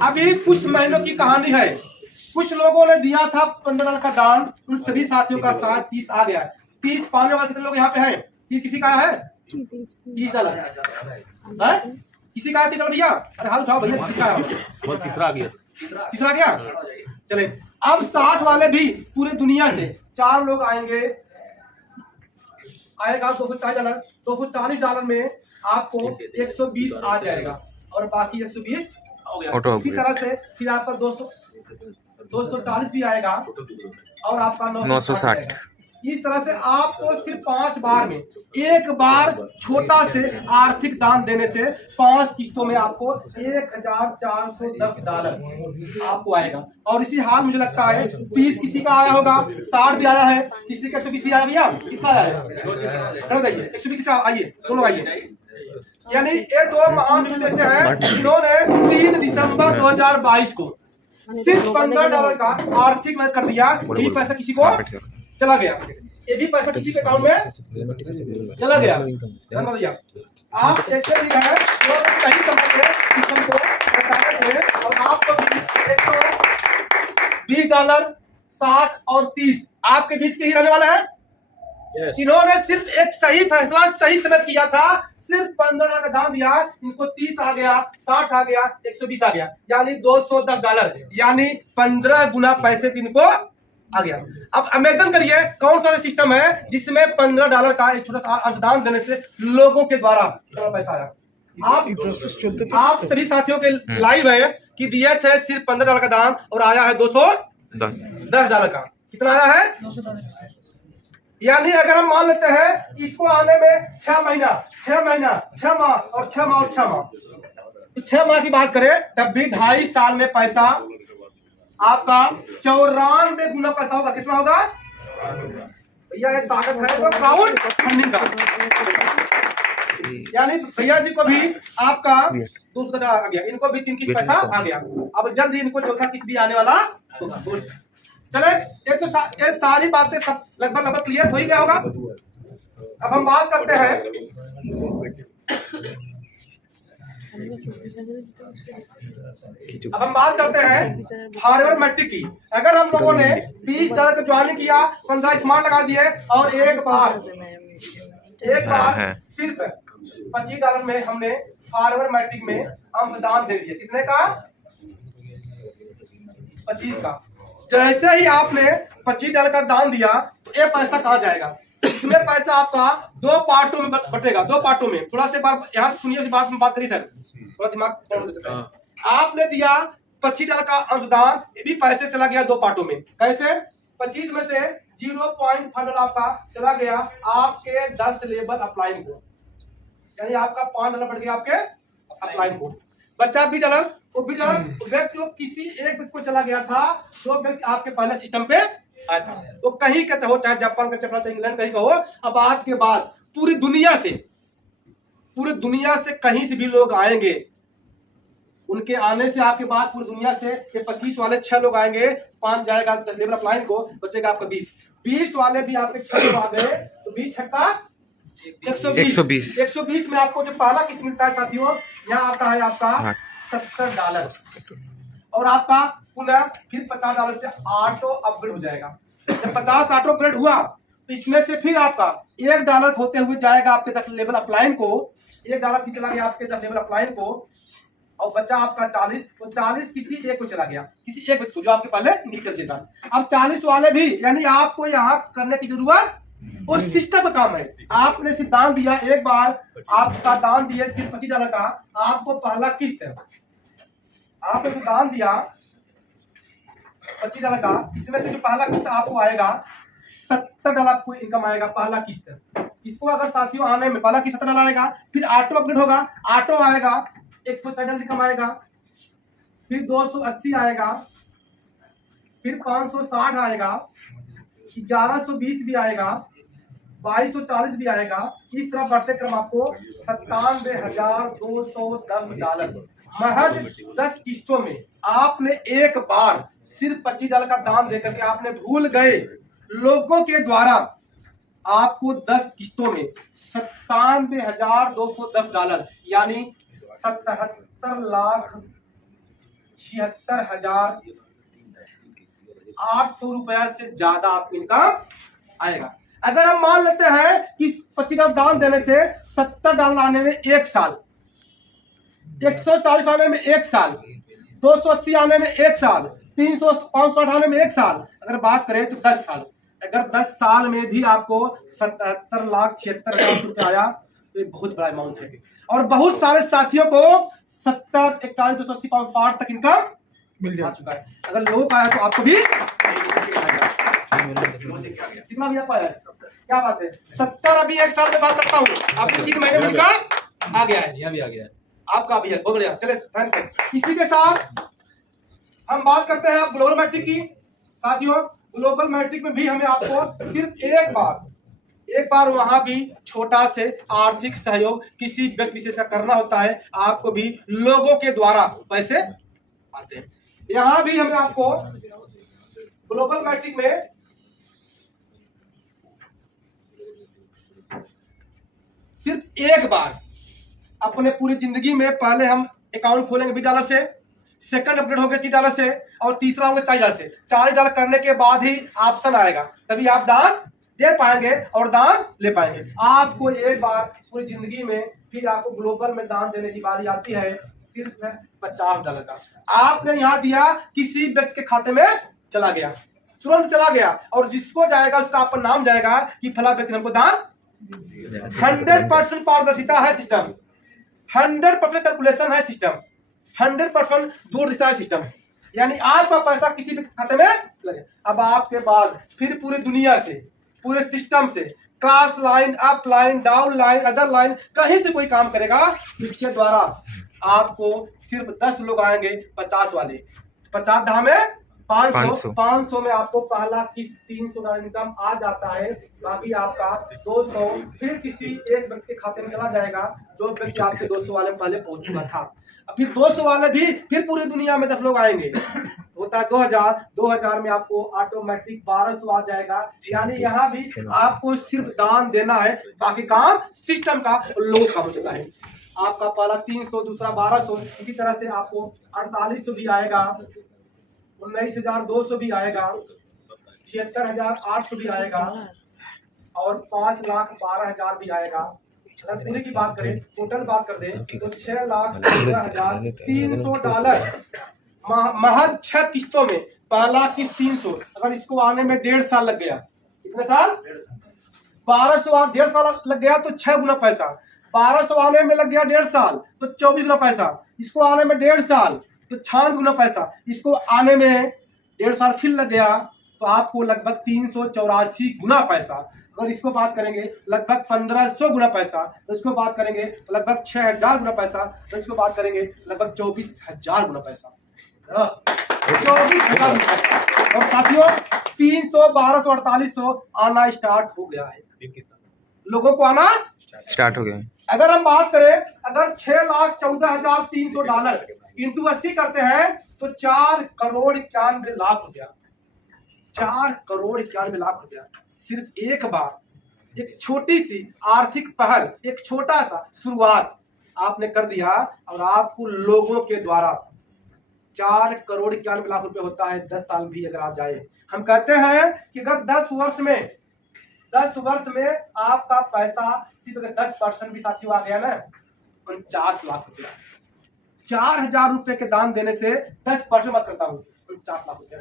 अभी कुछ महीनों की कहानी है। कुछ लोगों ने दिया था $15 का दान, उन सभी साथियों का साथ 30 आ गया। 30 पाने वाले कितने लोग यहाँ पे हैं? 30 किसी का है? $30 है? किसी का है $30 भैया? अरे हाथ उठाओ भैया, किसका है? तीसरा गया। चले अब 60 वाले भी पूरे दुनिया से 4 लोग आएंगे, आएगा $240 में आपको 120 आ जाएगा, और बाकी 120 हो गया। Auto इसी upgrade। तरह से फिर आपका 240 भी आएगा और आपका 960। इस तरह से आपको सिर्फ 5 बार में, एक बार छोटा से आर्थिक दान देने से 5 किस्तों में आपको $1410 आपको आएगा। और इसी हाल मुझे लगता है 30 किसी का आया होगा, 60 भी आया है, किसी का 120 भी आया भैया, किसका आया है? 120 से आइए, दोनों आइए। यानी ये दो महान व्यक्ति ऐसे हैं जिन्होंने 3 दिसंबर 2022 को सिर्फ $15 का आर्थिक मदद कर दिया। यही पैसा किसी को चला गया, ये भी पैसा किसी के अकाउंट में चला गया। भैया आप ऐसे भी है जो सही समझ में सिस्टम को बताते हैं और आपको $120, 60 और 30 आपके बीच के ही रहने वाला है। इन्होंने सिर्फ एक सही फैसला सही समय किया था, सिर्फ $15 का दान दिया, इनको 30 आ गया, 60 आ गया, 120 आ गया, यानी $210, यानी 15 गुना पैसे इनको आ गया। अब इमेजिन करिए कौन सा सिस्टम है जिसमें $15 का एक छोटा सा अंशदान देने से लोगों के द्वारा पैसा आया। आप सभी साथियों के लाइव है कि दिए थे सिर्फ $15 का दान और आया है $210 का। कितना आया है? यानी अगर हम मान लेते हैं इसको आने में 6 महीना, 6 महीना, 6 माह और 6 माह और 6 माह, तो 6 माह की बात करें तब भी 2.5 साल में पैसा आपका 94 गुना पैसा होगा। कितना होगा भैया? ये ताकत है तो क्राउड फंडिंग का। यानी भैया जी को भी आपका $200 आ गया, इनको भी 3 किस्त पैसा आ गया। अब जल्द ही इनको चौथा किस्त भी आने वाला होगा। चले ये तो ये सारी बातें सब लगभग क्लियर हो ही गया होगा। अब हम बात करते हैं हार्डवेयर मैट्रिक की। अगर हम लोगों ने $20 का ज्वाइनिंग किया, 15 स्मार्ट लगा दिए और एक बार सिर्फ $25 में हमने हार्डवेयर मैट्रिक में अंशदान दे दिया। कितने का? 25 का। जैसे ही आपने $25 का दान दिया तो ये पैसा कहाँ जाएगा? इसमें पैसा आपका 2 पार्टों में बटेगा, 2 पार्टों में। थोड़ा से बार यहाँ सुनिए, बात करिए सर, थोड़ा दिमाग। आपने दिया $25 का अंशदान, ये भी पैसे चला गया 2 पार्टों में। कैसे? 25 में से 0.5 आपका चला गया आपके 10 लेबर अपलाइन को, यानी आपका $5 बढ़ गया आपके अपलाइन को। बच्चा $20, वो $20 व्यक्ति किसी एक व्यक्ति को चला गया था, जो व्यक्ति आपके पहले सिस्टम पे आया था। तो कहीं का हो, चाहे जापान का चपड़ा, चाहे इंग्लैंड कहीं का हो, अब आज के बाद पूरी दुनिया से कहीं से भी लोग आएंगे, उनके आने से आपके बाद पूरी दुनिया से 25 वाले 6 लोग आएंगे, 5 जाएगा 10 लेबर अपलाइन को, बचेगा आपका 20 वाले भी आपके 6 लोग आ गए, तो 20 छक्का 120 में आपको जो पहला किस्त मिलता है साथियों, यहाँ आता है आपका $70 और आपका पुनः फिर $50 से ऑटो अपग्रेड हो जाएगा। जब 50 ऑटो अपग्रेड हुआ तो इसमें से फिर आपका $1 होते हुए जाएगा आपके 10 लेबर अपलाइन को, $1 भी चला गया आपके 10 लेबर अपलाइन को, और बचा आपका 40, तो 40 किसी एक को चला गया, किसी एक को जो आपके पहले निकल चेता। अब 40 वाले भी, यानी आपको यहाँ करने की जरूरत और सिस्टम का काम है। आपने सिर्फ दान दिया, एक बार आपका दान दिया सिर्फ $25 का, आपको पहला किस्त है, आपने जो दान दिया $25 का, इसमें से जो पहला किस्त आपको आएगा $70 आपको इनकम आएगा, पहला किस्त। इसको अगर साथियों आने में पहला किस्त $70 आएगा, फिर ऑटो अपग्रेड होगा, ऑटो आएगा $140 इनकम आएगा, फिर 280 आएगा, फिर 560 आएगा, 1120 भी आएगा, 2240 भी आएगा। इस तरह बढ़ते क्रम आपको $97,210 महज 10 किस्तों में। आपने एक बार सिर्फ $25 का दान देकर के आपने भूल गए, लोगों के द्वारा आपको 10 किस्तों में $97,210 यानी 77,76,800 रुपया से ज्यादा आपको इनकम आएगा। अगर हम मान लेते हैं कि $25 दान देने से $70 आने में 1 साल, 140 आने में 1 साल, 280 आने में 1 साल, 300 560 आने में 1 साल, अगर बात करें तो 10 साल। अगर 10 साल में भी आपको 77,76,000 रुपये आया तो एक बहुत बड़ा अमाउंट है। और बहुत सारे साथियों को 70, 41, 280 पाउंड 60 तक इनकम मिल आ चुका है। अगर लोगों का है तो आपको भी कितना भी पाया है? क्या बात है, 70 अभी एक साल में बात करता हूँ, अभी 3 महीने में इनकम आ गया है, भी आ गया है, आपका भी है, बहुत बढ़िया। चले थैंक्स। इसी के साथ हम बात करते हैं ग्लोबल मैट्रिक की। साथियों, ग्लोबल मैट्रिक में भी हमें आपको सिर्फ एक बार वहां भी छोटा से आर्थिक सहयोग किसी व्यक्ति विशेष का करना होता है। आपको भी लोगों के द्वारा पैसे आते हैं। यहां भी हमें आपको ग्लोबल मैट्रिक में सिर्फ एक बार अपने पूरी जिंदगी में, पहले हम अकाउंट खोलेंगे $20 से, सेकंड अपडेट होंगे $30 से, और तीसरा होंगे $40 से। $40 करने के बाद ही ऑप्शन आएगा, तभी आप दान दे पाएंगे और दान ले पाएंगे। आपको एक बार पूरी जिंदगी में फिर आपको ग्लोबल में दान देने की बारी आती है, सिर्फ $50 का। आपने यहाँ दिया, किसी व्यक्ति के खाते में चला गया, तुरंत चला गया, और जिसको जाएगा उसका आपका नाम जाएगा कि फला व्यक्ति ने हमको दान। 100% पारदर्शिता है सिस्टम, 100% कैलकुलेशन है सिस्टम, 100% दूरदर्शिता है सिस्टम। यानी आपका पैसा किसी भी खाते में लगे। अब आपके बाद फिर पूरी दुनिया से, पूरे सिस्टम से, cross line, up line, down line, other line, कहीं से कोई काम करेगा, इसके द्वारा आपको सिर्फ 10 लोग आएंगे 50 वाले, 50 धाम में 500 में आपको पहला किस्त 300 का इनकम आ जाता है। बाकी आपका 200 फिर किसी एक व्यक्ति के खाते में चला जाएगा, जो व्यक्ति आपके 200 वाले में पहले पहुंच चुका था। फिर 200 वाले भी फिर पूरी दुनिया में 10 लोग आएंगे, होता है 2000 में आपको ऑटोमेटिक 1200 आ जाएगा। यानी यहाँ भी आपको सिर्फ दान देना है, बाकी काम सिस्टम का, लोग का हो जाता है। आपका पहला 300, दूसरा 1200, इसी तरह से आपको 4800 भी आएगा, 19,200 भी आएगा, 76,800 भी आएगा, और 5,12,000 भी आएगा। अगर पूरी की बात करें, टोटल बात कर दें तो $6,13,300 महज 6 किस्तों में। पहला किस्त 300, अगर इसको आने में 1.5 साल लग गया, कितने साल? 1200 1.5 साल लग गया तो 6 गुना पैसा। 1200 आने में लग गया 1.5 साल तो 24 गुना पैसा। इसको आने में 1.5 साल तो 96 गुना पैसा। इसको आने में 1.5 साल फिर लग गया तो आपको लगभग 384 गुना पैसा। अगर इसको बात करेंगे लगभग 1500 गुना पैसा, तो इसको बात करेंगे तो लगभग 6000 गुना पैसा, तो इसको बात करेंगे लगभग 24,000 गुना पैसा। 24,000 गुना पैसा। और साथियों 300, 1200, 4800 आना स्टार्ट हो गया है, लोगों को आना स्टार्ट हो गया। अगर हम बात करें, अगर $6,14,300 इंटू 80 करते हैं तो 4,91,00,000 रुपया, 4,91,00,000 रुपया सिर्फ एक बार, एक छोटी सी आर्थिक पहल, एक छोटा सा शुरुआत आपने कर दिया, और आपको लोगों के द्वारा 4,91,00,000 रुपये होता है 10 साल भी अगर आप जाए। हम कहते हैं कि अगर 10 वर्ष में आपका पैसा सिर्फ 10% भी साथियों आ गया ना, 49 लाख रुपया। 4,000 रुपए के दान देने से 10% मत करता हूँ, 49 लाख रुपया।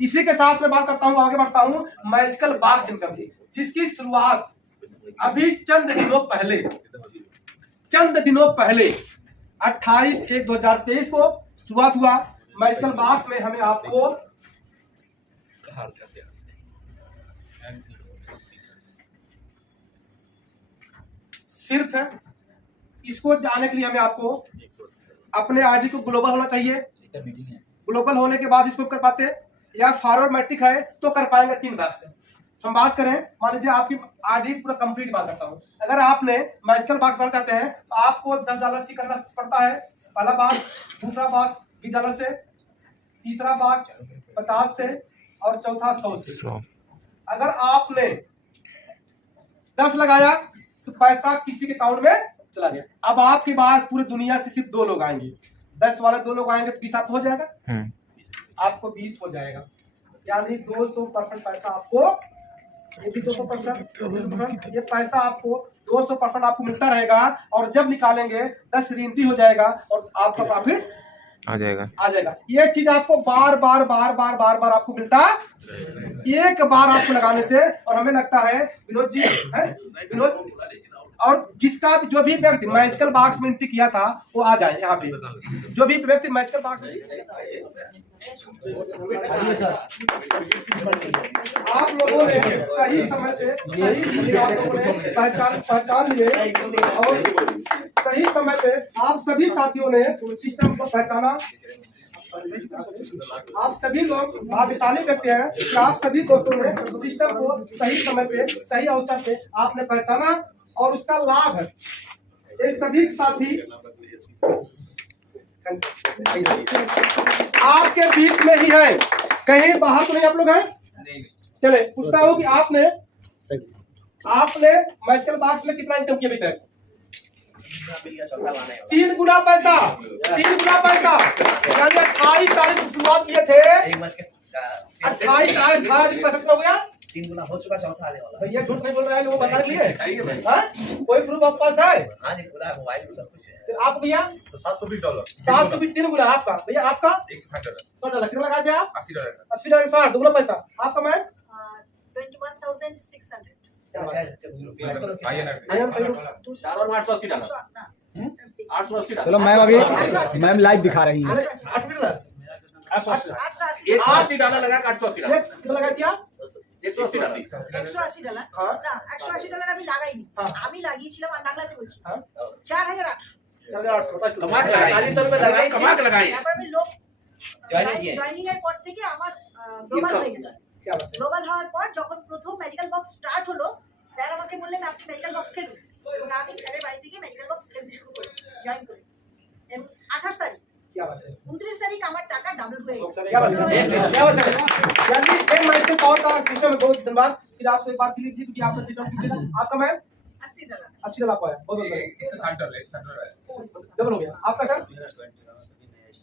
इसी के साथ मैं बात करता हूँ, आगे बढ़ता हूँ मैजिकल बॉक्स इनकम की, जिसकी शुरुआत अभी चंद दिनों पहले 28/1/2023 को शुरुआत हुआ। मैजिकल बॉक्स में हमें आपको सिर्फ इसको जाने के लिए हमें आपको अपने आईडी को ग्लोबल होना चाहिए। ग्लोबल होने के बाद इसको कर पाते, या फॉरवर्ड मैट्रिक है तो कर पाएंगे 3 भाग से। हम बात करें, मान लीजिए आपकी आईडी पूरा कंप्लीट बात करता हूँ। अगर आपने मैजिकल बॉक्स बनाना चाहते हैं तो आपको $10 से करना पड़ता है पहला भाग, दूसरा भाग $20 से, तीसरा भाग 50 से, और चौथा 100 से। अगर आपने 10 लगाया तो पैसा किसी के अकाउंट में चला गया। अब आपके बाद पूरी दुनिया से सिर्फ 2 लोग आएंगे, 10 वाले 2 लोग आएंगे तो 20 आपको हो जाएगा, आपको 20 हो जाएगा। यानी 200% पैसा आपको, ये भी 200%, ये पैसा आपको 200% आपको मिलता रहेगा। और जब निकालेंगे 10 रीएंट्री हो जाएगा और आपका प्रॉफिट आ जाएगा। ये चीज आपको बार बार आपको मिलता एक बार आपको लगाने से। और हमें लगता है विनोद जी है, विनोद और जिसका जो भी व्यक्ति मैजिकल बॉक्स में एंट्री किया था वो आ जाए यहाँ पे। जो भी व्यक्ति मैजिकल बॉक्स में आप लोगों ने सही समय से सही आप लोगों ने पहचान लिए और सही समय पे आप सभी साथियों ने सिस्टम को पहचाना। आप सभी लोग भाग्यशाली व्यक्ति हैं कि आप सभी दोस्तों ने सिस्टम को सही समय पे सही अवसर पे आपने पहचाना और उसका लाभ है ये सभी साथी आपके बीच में ही है, कहीं बाहर तो नहीं आप लोग हैं। चले पूछता हूँ कि आपने मैजिकल बॉक्स में कितना इनकम किया अभी तक? 3 गुना पैसा, 3 गुना पैसा। 28 तारीख को शुरुआत किए थे, 28 तारीख 18 दिन पैसा कितना हो गया? 3 गुना हो चुका, चौथा आने वाला। भैया झूठ नहीं बोल रहे हैं लोग बताने के लिए। कोई प्रूफ आपके पास है? हाँ जी, पूरा मोबाइल में सब कुछ है। आप भैया $720 $720 3 गुना आपका। भैया आपका $160 कितना लगा दिया आप? $80 $60 2 गुना पैसा आपका। मैम 21,600 चलो मैम अभी मैम लाइव दिखा रही है। $880 लगा, कितना लगा दिया? $180 না $180 আমি লাগাইনি, আমি লাগিয়েছিলাম আর বাংলাতে বলছি 4,800 তারপর আমি লোক জয়েনিং এর পর থেকে আমার গ্লোবাল হয়ে গেছে। গ্লোবাল হওয়ার পর যখন প্রথম ম্যাজিক্যাল বক্স স্টার্ট হলো, স্যার আমাকে বললেন আপনি ম্যাজিক্যাল বক্স খেলুন, এবং আমি স্যারের বাড়ি থেকে ম্যাজিক্যাল বক্স খেলতে শুরু করি, জয়েন করি। 28 তারিখ 29 तारीख আমার টাকা ডাবল হয়ে গেছে। क्या बात है? यानी एक मैजिकल पावर का सिस्टम है। बहुत धन्यवाद। फिर आपसे एक बार क्लियर क्योंकि आपका सिस्टम आपका मैम $80 $80 आपका है। बहुत बहुत $160 डबल हो गया आपका सर।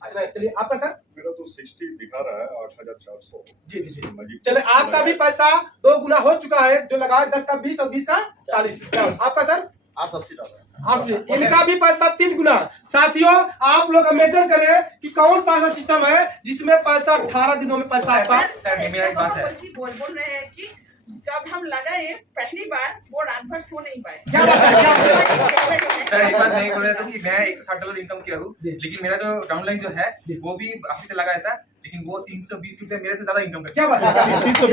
अच्छा चलिए आपका सर। मेरा तो 60 दिखा रहा है 8,400। जी जी जी चले आपका भी पैसा 2 गुना हो चुका है। जो लगा 10 का 20 और 20 का 40। आपका सर $880। आप इनका भी पैसा 3 गुना। साथियों आप लोग इमेजिन करें कि कौन सा ऐसा सिस्टम है जिसमें पैसा 18 दिनों में पैसा आपका। बोल रहे हैं कि जब हम लगाए पहली बार वो रात भर सो नहीं पाए। क्या बात है? क्या बात है? सर एक बात नहीं बोल रहा था कि मैं $160 इनकम किया हूँ, लेकिन मेरा जो डाउनलाइन जो है वो भी 80 से लगाया था, लेकिन वो ₹320 मेरे से ज्यादा इनकम करता है। क्या बात है?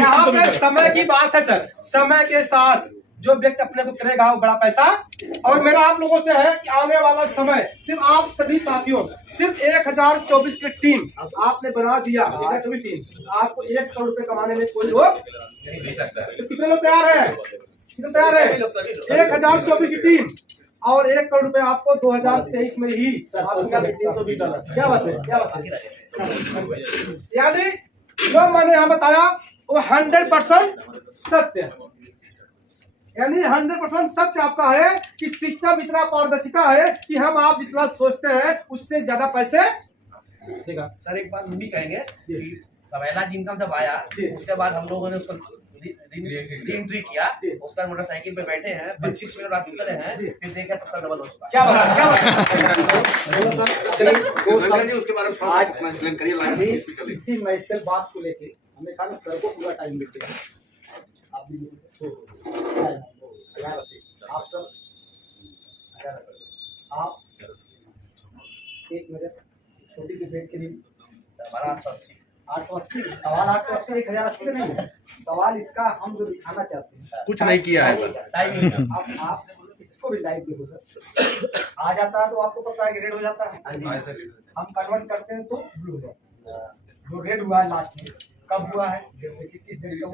यहाँ पे समय की बात है सर। समय के साथ जो व्यक्ति अपने को करेगा वो बड़ा पैसा। और मेरा आप लोगों से है कि आने वाला समय सिर्फ आप सभी साथियों सिर्फ 1024 की टीम आपने बना दिया। 1024 टीम आपको 1 करोड़ रुपए कमाने में कोई लोग नहीं सकता है। कितने लोग तैयार है? कितने तैयार है? 1024 की टीम और 1 करोड़ रुपए आपको 2023 में ही $320। क्या बात है? क्या बात है? यानी जो मैंने यहाँ बताया वो 100% सत्य है। यानी 100% सत्य आपका है कि सिस्टम इतना पारदर्शिता है कि हम आप जितना सोचते हैं उससे ज्यादा पैसे देगा। सर एक बात भी कहेंगे कि पहला इनकम जब आया उसके बाद हम लोगों ने उसको री एंट्री किया, उसका मोटरसाइकिल पे बैठे हैं 25 मिनट बाद उतरे हैं, फिर देखा तब डबल हो चुका। क्या बात है? क्या बात है? उसके बारे में आज एक्सप्लेन करिए लाइव स्पीकर। इसी मैजिकल बॉक्स को लेके हमने कहा ना सर को पूरा टाइम देते हैं। आप भी आप सब आप एक मिनट छोटी सी भेंट के लिए 880 सवाल 880 1080 नहीं है। सवाल इसका हम जो दिखाना चाहते हैं कुछ नहीं किया है। आप इसको भी लाइव देखो सर। आ जाता है तो आपको पता है कि रेड हो जाता है। हम कन्वर्ट करते हैं तो ब्लू हो जाता है। जो रेड हुआ है लास्ट में कब हुआ है देखिए किस डेट का।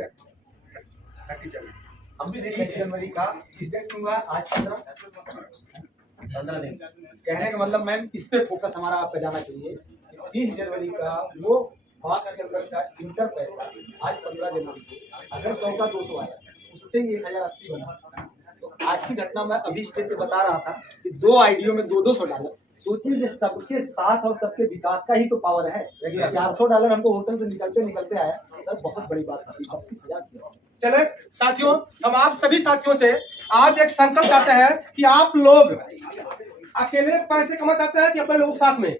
हम भी 30 जनवरी का किस डेट हुआ है? आज 15 दिन। कहने का मतलब मैम इस पे फोकस हमारा आपका जाना चाहिए। 30 जनवरी का वो बॉक्स के अंदर का इंटर पैसा आज 15 जनवरी को अगर 100 का 200 आया उससे 1080 बना। तो आज की घटना मैं अभी स्टेज पे बता रहा था कि 2 आईडियो में $200 सोचिए सबके साथ और सबके विकास का ही तो पावर है। $400 हमको होटल से निकलते निकलते आया सर, बहुत बड़ी बात है। 32,000 चले साथियों हम आप सभी साथियों से आज एक संकल्प चाहते हैं कि आप लोग अकेले पैसे कमा चाहते हैं कि अपने लोगों के साथ में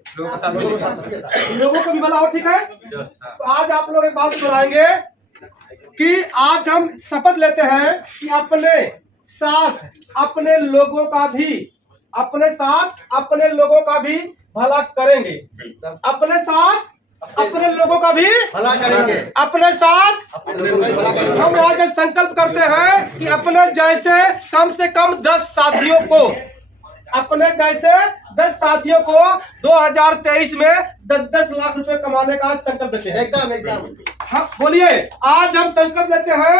लोगों को भी बुलाओ। ठीक है तो आज आप लोग एक बात दोहराएंगे कि आज हम शपथ लेते हैं कि अपने साथ अपने लोगों का भी भला करेंगे। अपने साथ अपने लोगों का भी भला करेंगे। अपने साथ हम आज से संकल्प करते हैं कि अपने जैसे कम से कम 10 साथियों को 2023 में 10 लाख रुपए कमाने का संकल्प लेते हैं। एकदम हाँ बोलिए, आज हम संकल्प लेते हैं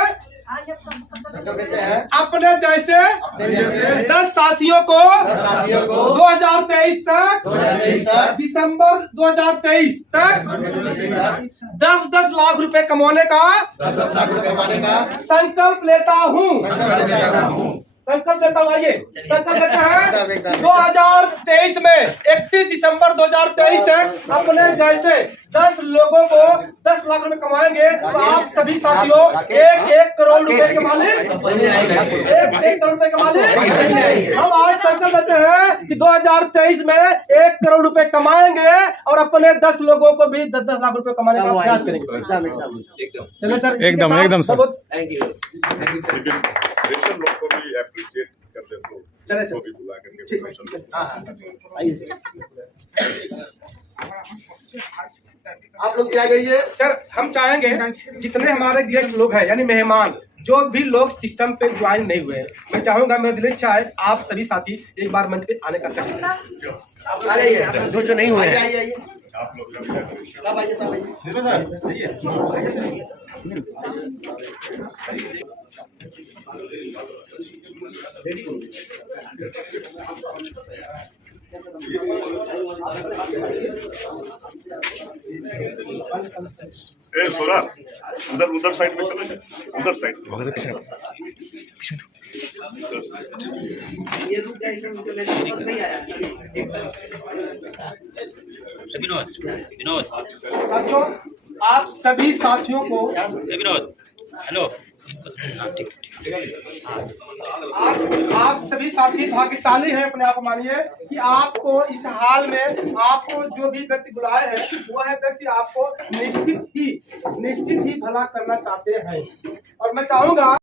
आज हम संकल्प लेते हैं अपने जैसे 10 साथियों को 2023 तक दिसंबर 2023 तक 10 लाख रुपए कमाने का संकल्प लेता हूँ। आइए संकल्प लेते हैं 2023 में 31 दिसंबर 2023 तक अपने जैसे 10 लोगों को 10 लाख रुपए कमाएंगे तो आप सभी साथियों 1 करोड़ रुपए के मालिक 1 करोड़ रुपए के मालिक। हम आज संकल्प लेते हैं कि 2023 में 1 करोड़ रुपए कमाएंगे और अपने 10 लोगों को भी 10 लाख रुपए कमाने का प्रयास करेंगे। चलिए सर, एकदम सर, थैंक यू। लेकिन रेशम लोग को भी एप्रिशिएट करते हैं, तो चले सर। वो भी बुला करके आप लोग क्या कहिए सर, हम चाहेंगे जितने हमारे गेस्ट लोग हैं यानी मेहमान जो भी लोग सिस्टम पे ज्वाइन नहीं हुए हैं, मैं चाहूंगा, मेरी दिल इच्छा है आप सभी साथी एक बार मंच पे आने का जो नहीं हुए हैं आइए आप लोग का भी सब आइए सब आइए। ए सोरा, उधर साइड में चलो, उधर साइड विनोद साथियों, आप सभी साथियों को विनोद हेलो आप सभी साथी भाग्यशाली हैं, अपने आप को मानिए कि आपको इस हाल में आपको जो भी व्यक्ति बुलाए हैं वो है व्यक्ति आपको निश्चित ही भला करना चाहते हैं। और मैं चाहूंगा